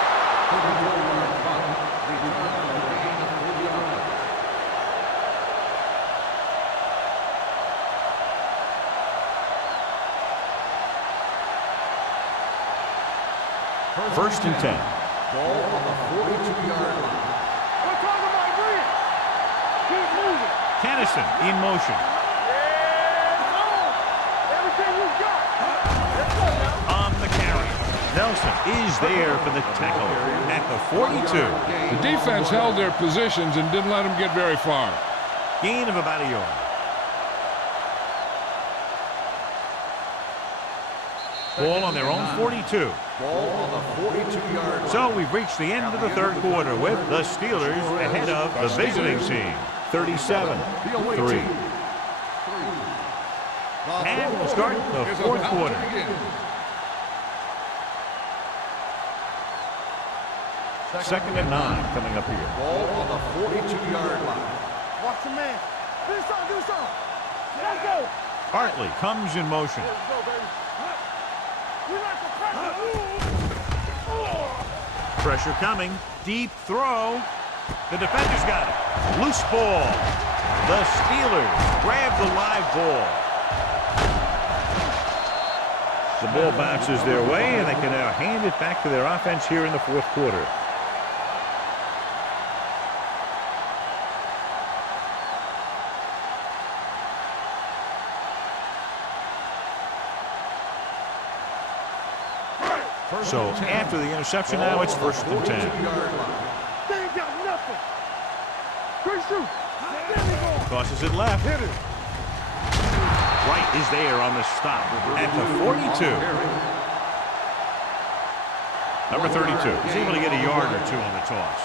First and 10. Ball on the 42-yard line. We're talking about Green. Keep moving. Tennyson in motion. Yeah, everything you got. Let's go now. On the carry. Nelson is there for the tackle at the 42. The defense held their positions and didn't let them get very far. Gain of about a yard. Ball on their own 42. Ball on the 42-yard line. So we've reached the end of the third quarter with the Steelers ahead of the visiting team, 37-3. And we'll start the fourth quarter. Second and 9 coming up here. Ball on the 42-yard line. Watch the man. Do something, do something. Let's go. Hartley comes in motion. Let's go, baby. We like the pressure. Pressure coming. Deep throw. The defender's got it. Loose ball. The Steelers grab the live ball. The ball bounces their way, and they can now hand it back to their offense here in the fourth quarter. So after the interception now, it's first and 10. They ain't got nothing. Great shoot. There we go. Tosses it left. Hit it. Wright is there on the stop at the 42. Number 32. He's able to get a yard or two on the toss.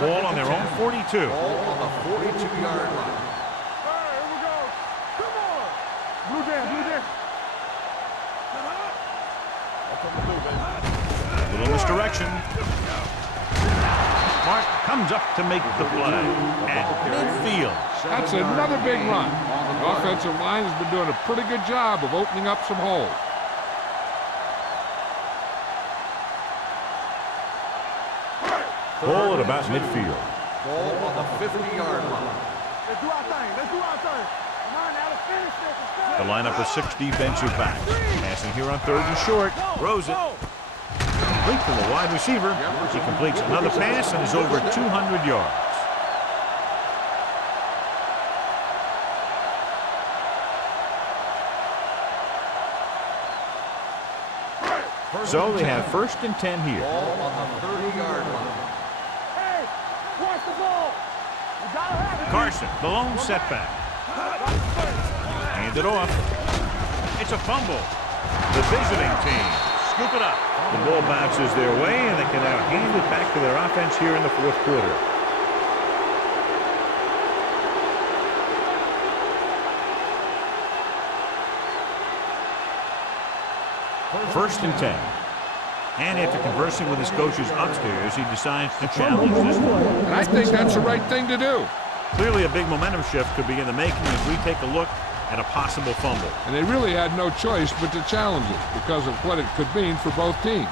Ball on their own 42. Ball on the 42-yard line. All right, here we go. Come on. Blue down, blue down. That's what we do, baby. Little misdirection. Martin comes up to make the play at midfield. That's another big run. The offensive line has been doing a pretty good job of opening up some holes. Ball at about midfield. Ball on the 50-yard line. Let's do our thing. Let's do our thing. Come on now, let's finish this. Let's go. The lineup with 6 defensive backs. Passing here on third and short. Throws it. Complete to the wide receiver. He completes another pass and is over 200 yards. So they have first and 10 here. Ball on the 30-yard line. Hey, watch the ball. You gotta have it. Carson, the lone setback. Hand it off. It's a fumble. The visiting team scoop it up. The ball bounces their way, and they can now hand it back to their offense here in the fourth quarter. First and 10. And after conversing with his coaches upstairs, he decides to challenge this one. And I think that's the right thing to do. Clearly a big momentum shift could be in the making as we take a look at a possible fumble. And they really had no choice but to challenge it because of what it could mean for both teams.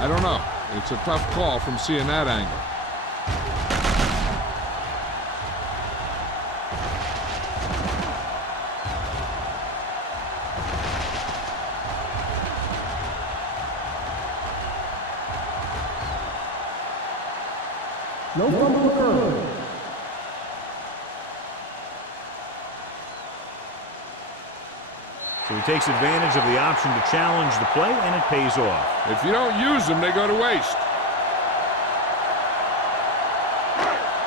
I don't know. It's a tough call from seeing that angle. No fumble occurred. So he takes advantage of the option to challenge the play, and it pays off. If you don't use them, they go to waste.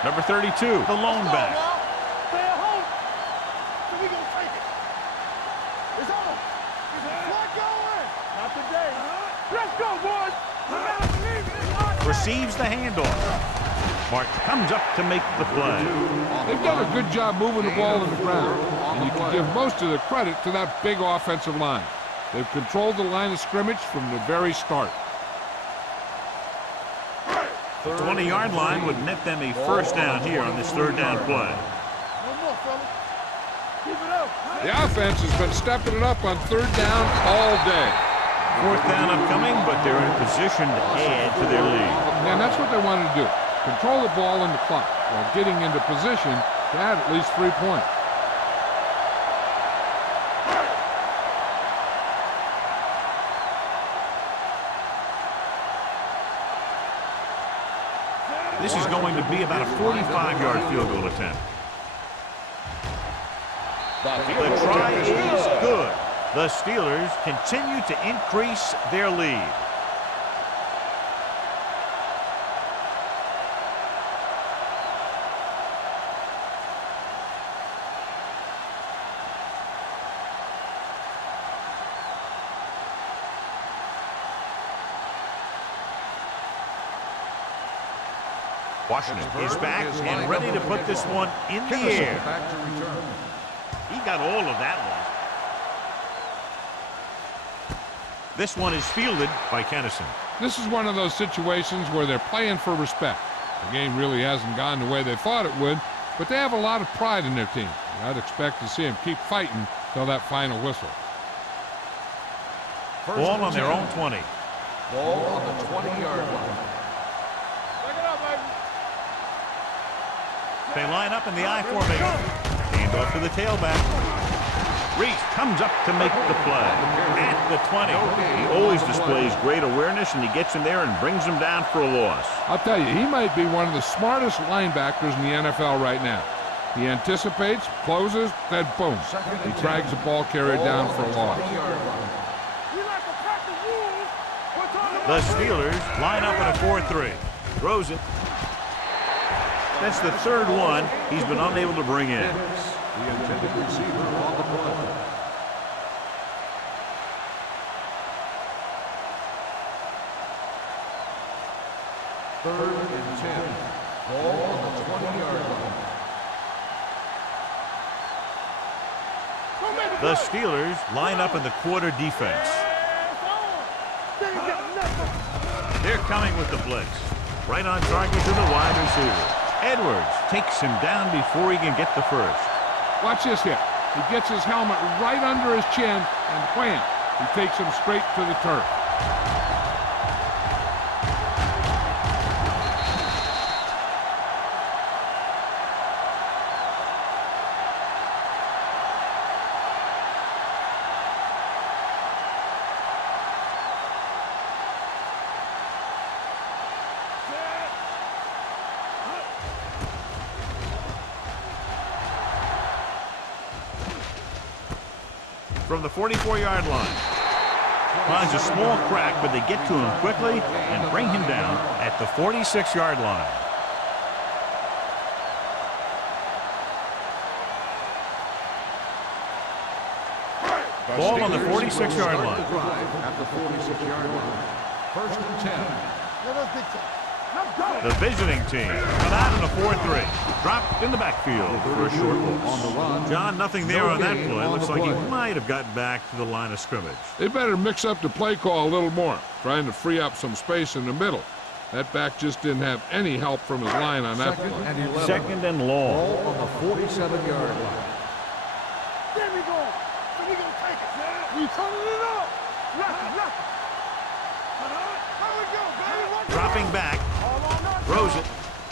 Number 32, the lone back. Stay at home. So we gonna take it. It's on. Is it going? Not today. Let's go, boys. Receives the handoff. Mark comes up to make the play. They've done a good job moving the ball in the ground, and you can give most of the credit to that big offensive line. They've controlled the line of scrimmage from the very start. The 20-yard line would net them a first down here on this third down play. The offense has been stepping it up on third down all day. Fourth down upcoming, but they're in position to add to their lead. And that's what they wanted to do. Control the ball in the clock while getting into position to add at least 3 points. This is going to be about a 45-yard field goal attempt. The try is good. The Steelers continue to increase their lead. Washington is back and ready to put this one in the air. He got all of that one. This one is fielded by Kennison. This is one of those situations where they're playing for respect. The game really hasn't gone the way they thought it would, but they have a lot of pride in their team. I'd expect to see them keep fighting till that final whistle. Ball on their own 20. Ball on the 20-yard line. They line up in the I formation. Hand off to the tailback. Reese comes up to make the play at the 20. He always displays great awareness, and he gets in there and brings him down for a loss. I'll tell you, he might be one of the smartest linebackers in the NFL right now. He anticipates, closes, then boom. He drags the ball carrier down for a loss. The Steelers line up in a 4-3. Throws it. That's the third one he's been unable to bring in. The intended receiver on the play. Third and 10. Ball on the 20-yard line. The Steelers line up in the quarter defense. They're coming with the blitz. Right on target to the wide receiver. Edwards takes him down before he can get the first. Watch this here. He gets his helmet right under his chin, and wham, he takes him straight to the turf. From the 44-yard line. Finds a small crack, but they get to him quickly and bring him down at the 46-yard line. Ball on the 46-yard line. At the 46-yard line. First and 10. The visiting team come out in a 4-3. Dropped in the backfield for a short loss. On the run. John, nothing there on that play. Looks like he might have gotten back to the line of scrimmage. They better mix up the play call a little more, trying to free up some space in the middle. That back just didn't have any help from his line on that Second play. and 11. Second and long. Ball on the 47-yard line. There we go. So we gonna take it. We turning it up. Lock it, lock it. How we go, baby? Dropping back. Throws it.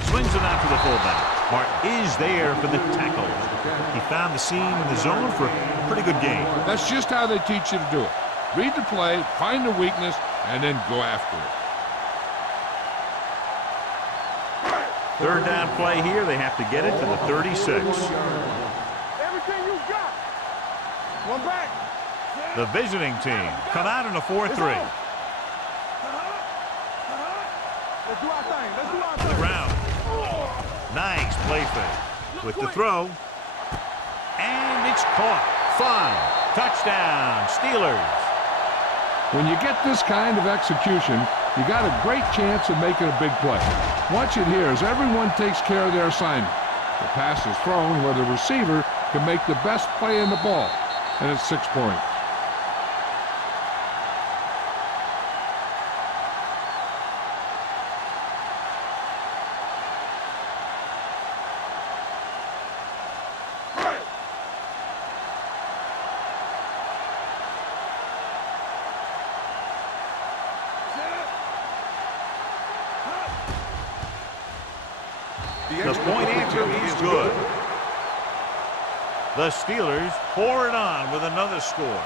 Swings it out to the fullback. Mark is there for the tackle. He found the seam in the zone for a pretty good game. That's just how they teach you to do it. Read the play, find the weakness, and then go after it. Third down play here. They have to get it to the 36. Everything you got. One back. The visiting team come out in a 4-3. Let's do our thing. Let's do our To the thing. ground. Nice play fake. With the throw. And it's caught. Fine. Touchdown, Steelers. When you get this kind of execution, you got a great chance of making a big play. Watch it here as everyone takes care of their assignment. The pass is thrown where the receiver can make the best play in the ball, and it's 6 points. The point answer is good. The Steelers pour it on with another score.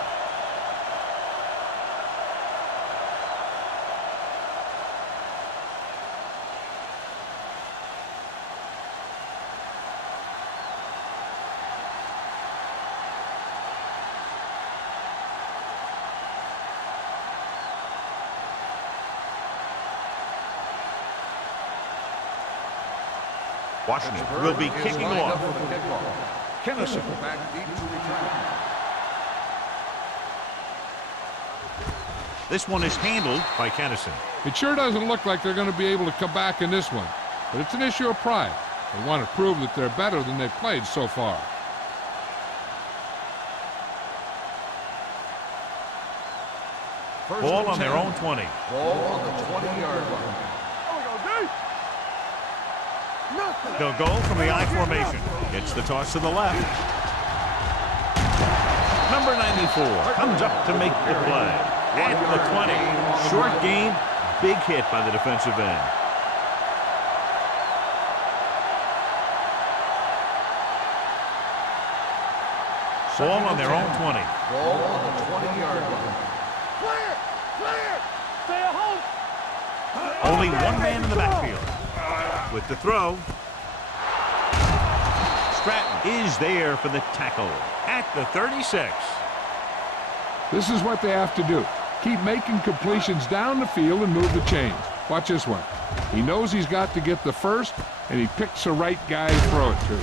Washington will be kicking off. Kennison back deep to return. This one is handled by Kennison. It sure doesn't look like they're going to be able to come back in this one, but it's an issue of pride. They want to prove that they're better than they've played so far. Ball on their own 20. Ball on the 20-yard line. They'll go from the I formation. Gets the toss to the left. Number 94 comes up to make the play. At the 20. Short gain, big hit by the defensive end. Ball on their own 20. Ball on the 20-yard line. Clear! Clear! Stay at home! Only one man in the backfield. With the throw. Stratton is there for the tackle at the 36. This is what they have to do. Keep making completions down the field and move the chains. Watch this one. He knows he's got to get the first, and he picks the right guy to throw it to.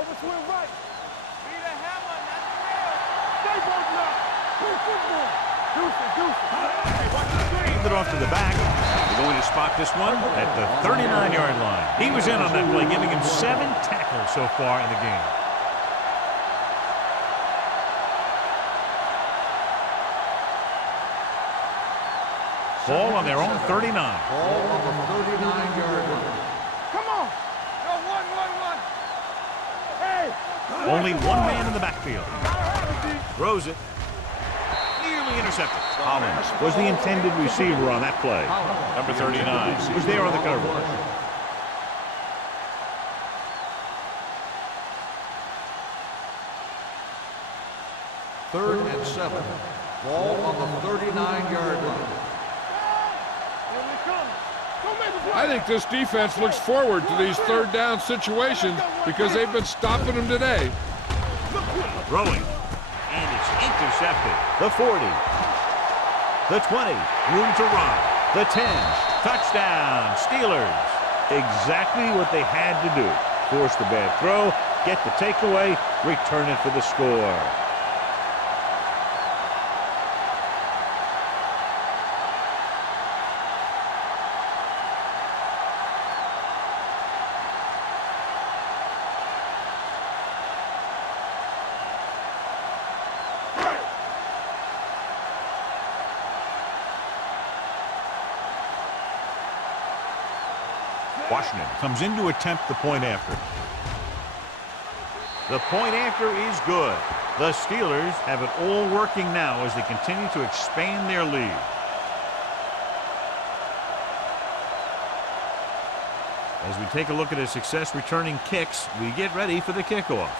Over to him right. Be the hammer, not the nail. Stay both up. Pull football. Hand it off to the back. They're going to spot this one at the 39-yard line. He was in on that play, giving him 7 tackles so far in the game. Ball on their own 39. Ball on the 39-yard line. Come on. No, one. Hey. Only one man in the backfield. Throws it. Nearly intercepted. Collins was the intended receiver on that play. Number 39 was there on the coverage. Third and 7. Ball on the 39-yard line. I think this defense looks forward to these third down situations because they've been stopping them today. Throwing. And it's intercepted. The 40. The 20. Room to run. The 10. Touchdown. Steelers. Exactly what they had to do. Force the bad throw, get the takeaway, return it for the score. Washington comes in to attempt the point after. The point after is good. The Steelers have it all working now as they continue to expand their lead. As we take a look at his success returning kicks, we get ready for the kickoff.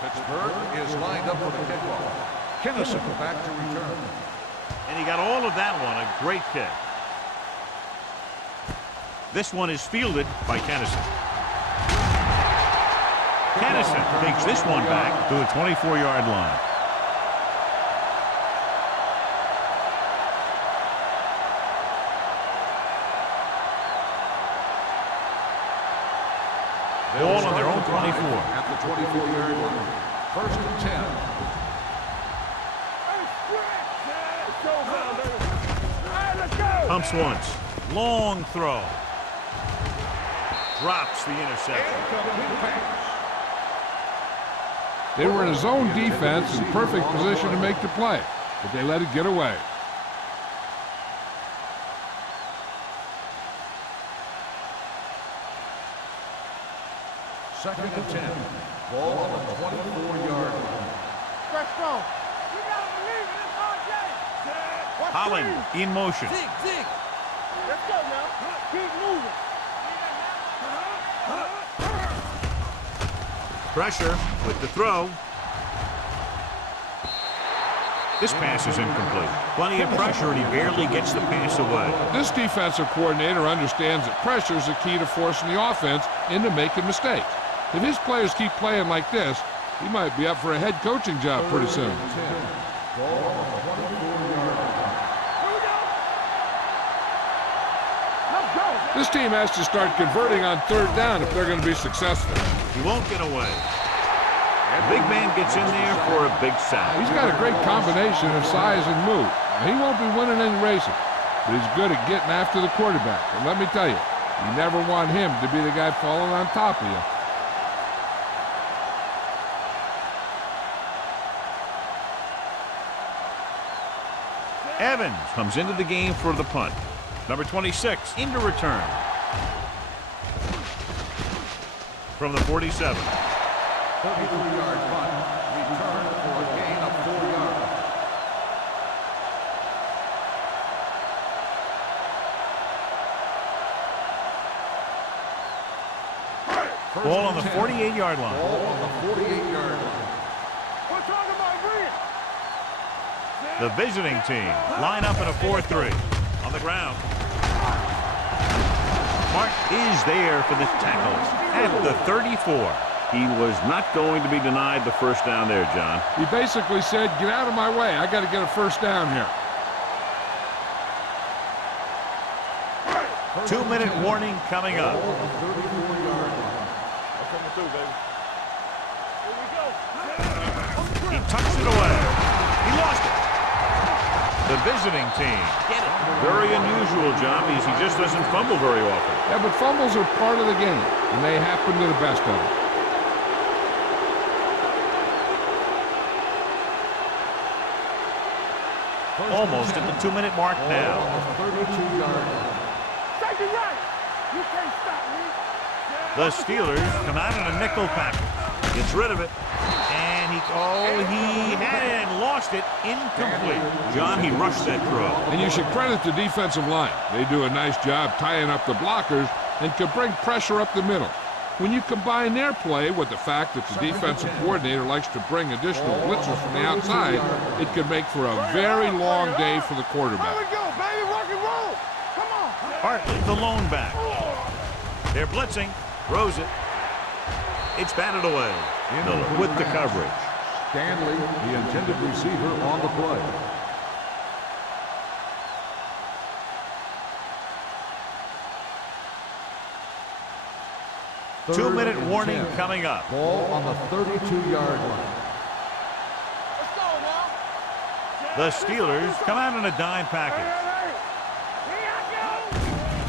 Pittsburgh is lined up for the kickoff. Kennison back to return. And he got all of that one, a great kick. This one is fielded by Kennison. Kennison takes this one back to the 24-yard line. Ball on their own 24. At the 24-yard line. 1st and 10. Pumps once. Long throw. Drops the interception. They were in a zone defense in perfect position to make the play, but they let it get away. Second and 10. Ball on the 24-yard line. Stretch strong. You gotta believe it. It's hard game. Watch Holland three. in motion. Zig. Let's go now. Keep moving. Pressure with the throw. This pass is incomplete. Plenty of pressure, and he barely gets the pass away. This defensive coordinator understands that pressure is the key to forcing the offense into making mistakes. If his players keep playing like this, he might be up for a head coaching job pretty soon. This team has to start converting on 3rd down if they're going to be successful. He won't get away. The big man gets in there for a big sack. He's got a great combination of size and move. Now, he won't be winning any races, but he's good at getting after the quarterback. And let me tell you, you never want him to be the guy falling on top of you. Evans comes into the game for the punt. Number 26 into return. From the 47. 33-yard punt. Return for a gain of 4 yards. Ball on the 48-yard line. Ball on the 48-yard line. We're talking about green. The visiting team line up in a 4-3. On the ground. Mark is there for the tackle at the 34. He was not going to be denied the first down there, John. He basically said, get out of my way. I got to get a first down here. 2-minute warning coming up. He tucks it away. He lost it. The visiting team. Get it. Very unusual, John, because he just doesn't fumble very often. Yeah, but fumbles are part of the game, and they happen to the best of them. Almost at the 2-minute mark now. 32-yard line. Safety right. You can't stop me. The Steelers come out in a nickel package. Gets rid of it. And he had it and lost it. Incomplete. John, he rushed that throw. And you should credit the defensive line. They do a nice job tying up the blockers and can bring pressure up the middle. When you combine their play with the fact that the defensive coordinator likes to bring additional blitzers from the outside, it can make for a very long day for the quarterback. Here we go, baby. Rock and roll. Come on. Hartley, the lone back. They're blitzing. Throws it. It's batted away. Miller with the coverage. Stanley, the intended receiver, on the play. Two-minute warning coming up. Ball on the 32-yard line. Let's go now. The Steelers come out in a dime package. Here I go.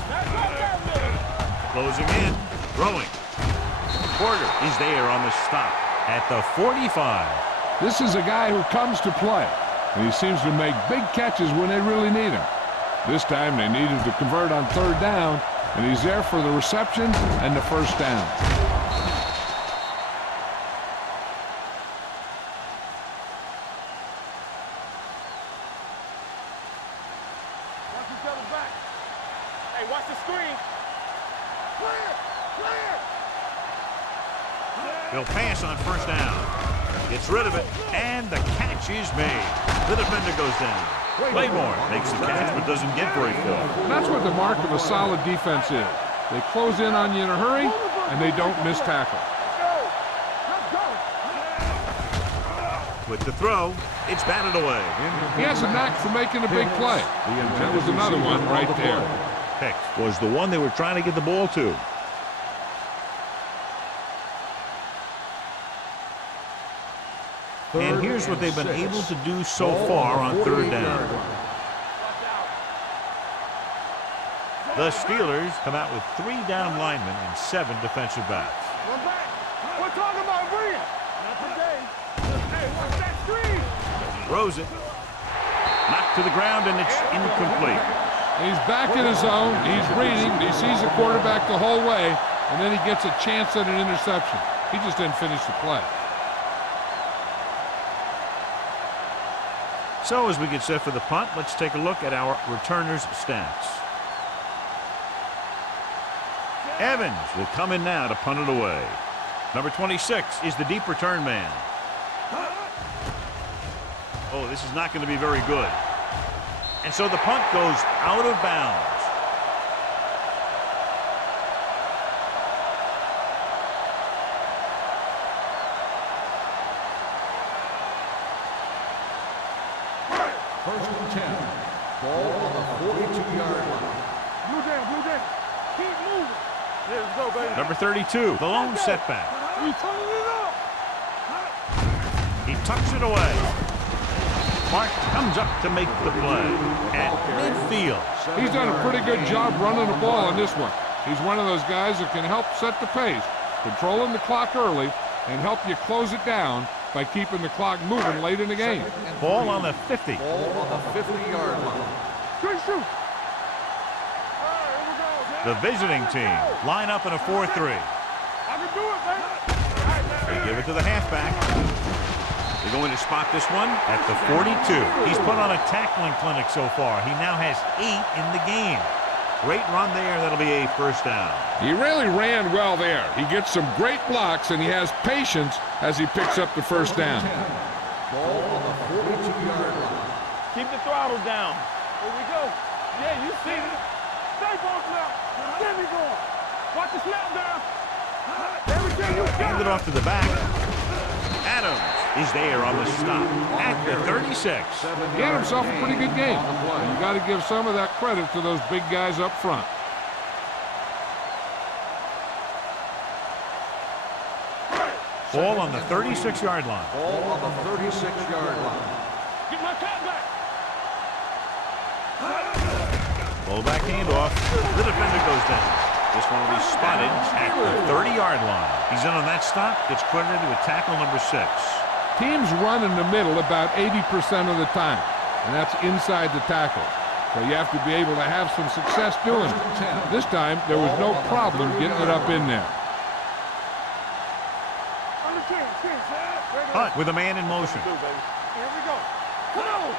That's right there, Miller. Closing in. Throwing. Porter is there on the stop at the 45. This is a guy who comes to play, and he seems to make big catches when they really need him. This time they needed to convert on 3rd down, and he's there for the reception and the first down. Watch each other back. Hey, watch the screen. Clear. He'll pass on 1st down. Gets rid of it, and the catch is made. The defender goes down. Claymore makes the catch but doesn't get very far. That's what the mark of a solid defense is. They close in on you in a hurry, and they don't miss tackle. With the throw, it's batted away. He has a knack for making a big play. That was another one right there. Hicks was the one they were trying to get the ball to. And here's what they've been able to do so far on third down. The Steelers come out with 3 down linemen and 7 defensive backs. We're talking about bringing. Not today. Hey, what's that screen? Throws it. Knocked to the ground, and it's incomplete. He's back in his zone. He's reading. He sees the quarterback the whole way, and then he gets a chance at an interception. He just didn't finish the play. So as we get set for the punt, let's take a look at our returners' stats. Evans will come in now to punt it away. Number 26 is the deep return man. Oh, this is not going to be very good. And so the punt goes out of bounds. First and 10. Ball on the 42-yard line. Blue down. Keep moving. Let's go, baby. Number 32, the lone setback. We turning it up. He tucks it away. Mark comes up to make the play at midfield. He's done a pretty good job running the ball on this one. He's one of those guys that can help set the pace, controlling the clock early, and help you close it down by keeping the clock moving late in the game. Ball on the 50. Ball on the 50-yard line. Good shoot. The visiting team line up in a 4-3. I can do it, man. They give it to the halfback. They're going to spot this one at the 42. He's put on a tackling clinic so far. He now has 8 in the game. Great run there. That'll be a first down. He really ran well there. He gets some great blocks, and he has patience as he picks up the first down. Ball on the 42-yard line. Keep the throttle down. Here we go. Yeah, you see it. Stay on now. There we go. Watch the snap down. Everything you got. Hand it off to the back. Adams is there on the stop at the 36. He had himself a pretty good game. You got to give some of that credit to those big guys up front. Ball on the 36-yard line. Ball on the 36-yard line. Get my cat back. Fullback handoff. The defender goes down. This one will be spotted at the 30-yard line. He's in on that stop. Gets credited with tackle number 6. Teams run in the middle about 80% of the time, and that's inside the tackle. So you have to be able to have some success doing it. This time, there was no problem getting it up in there. Hunt with a man in motion. Here we go. Come on.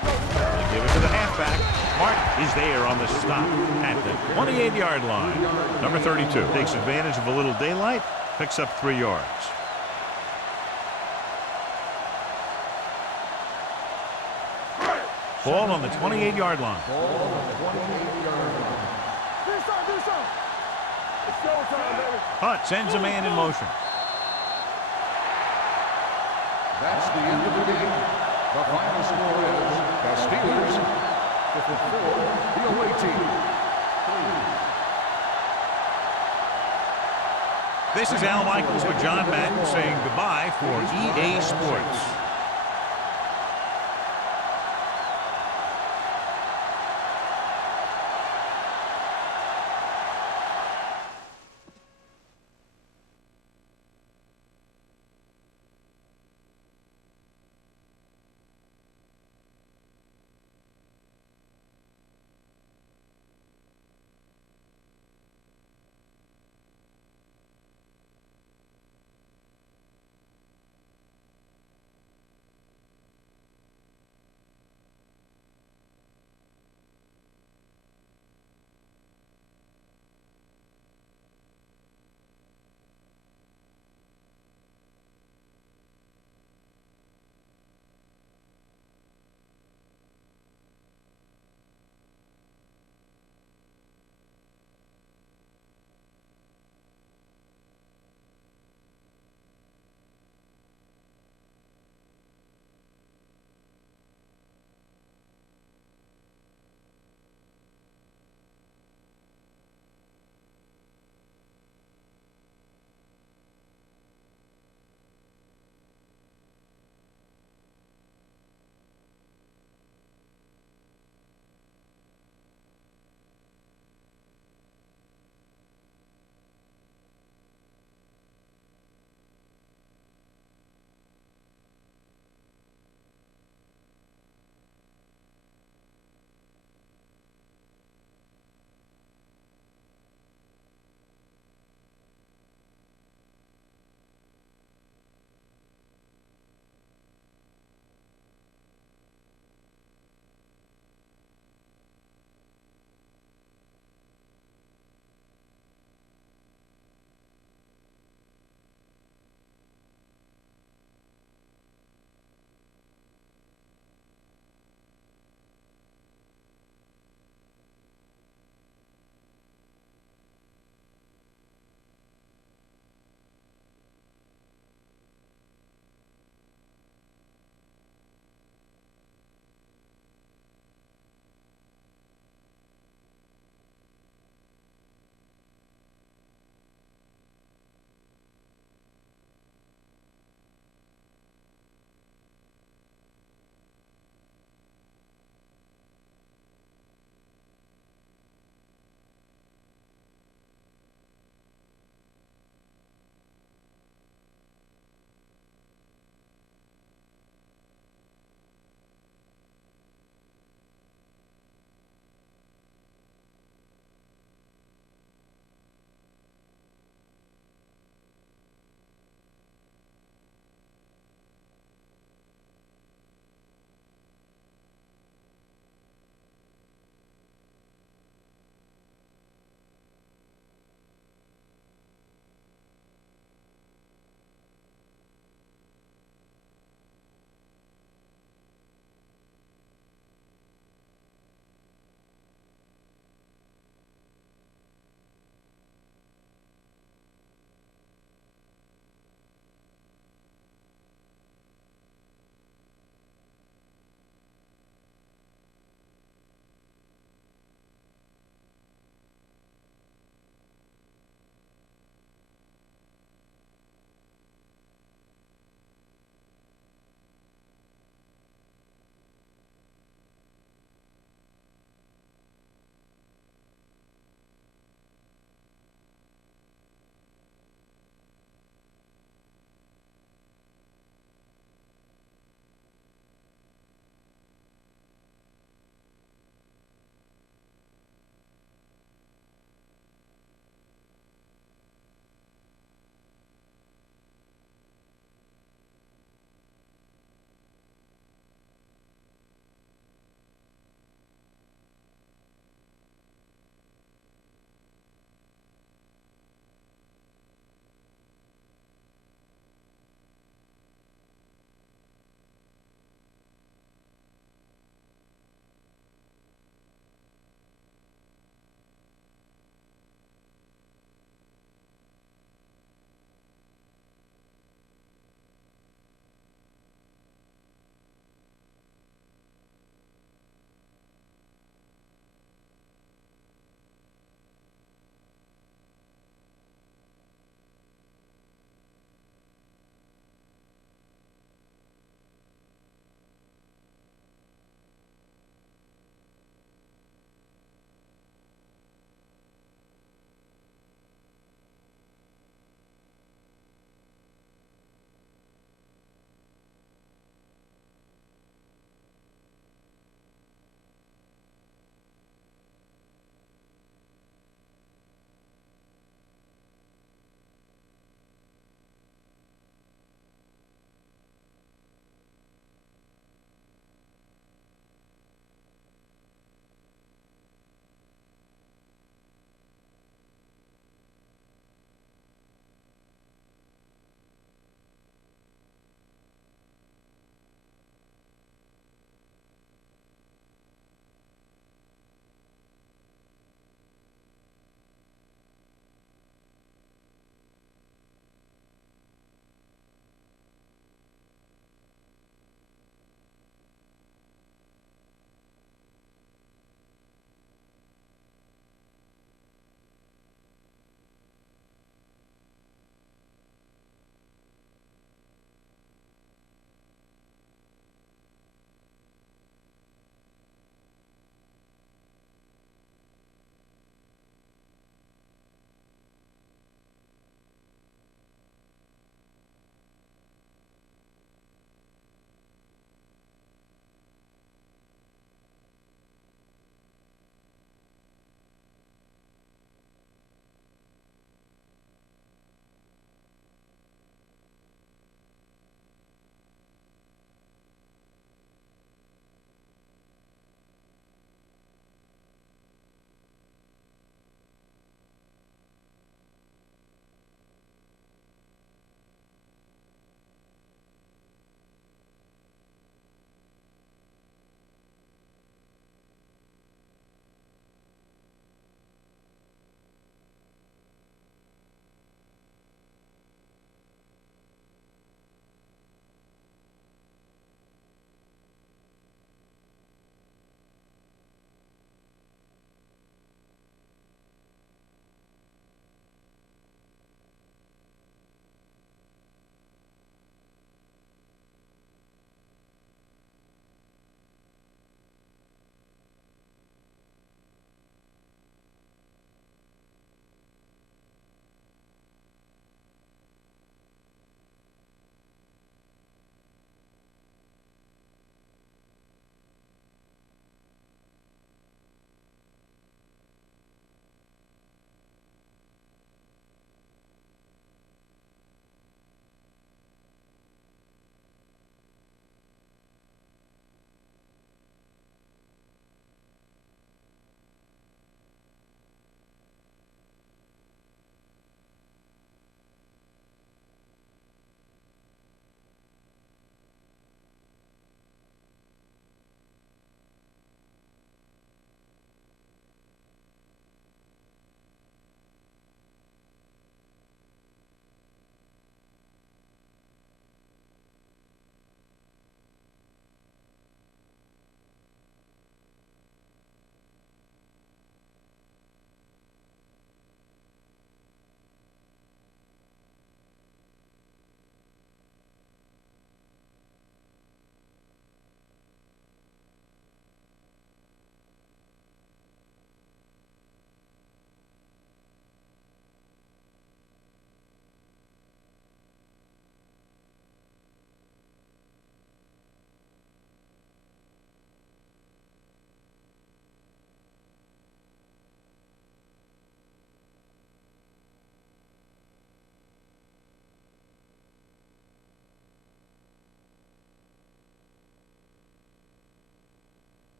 They give it to the halfback. Mark is there on the stop at the 28-yard line. Number 32 takes advantage of a little daylight, picks up 3 yards. Ball on the 28-yard line. Ball on the 28-yard line. Do something. It's showtime, baby. Hunt sends a man in motion. That's the end of the game. The final score is the Steelers 54, the away team 3. This is Al Michaels with John Madden saying goodbye for EA Sports.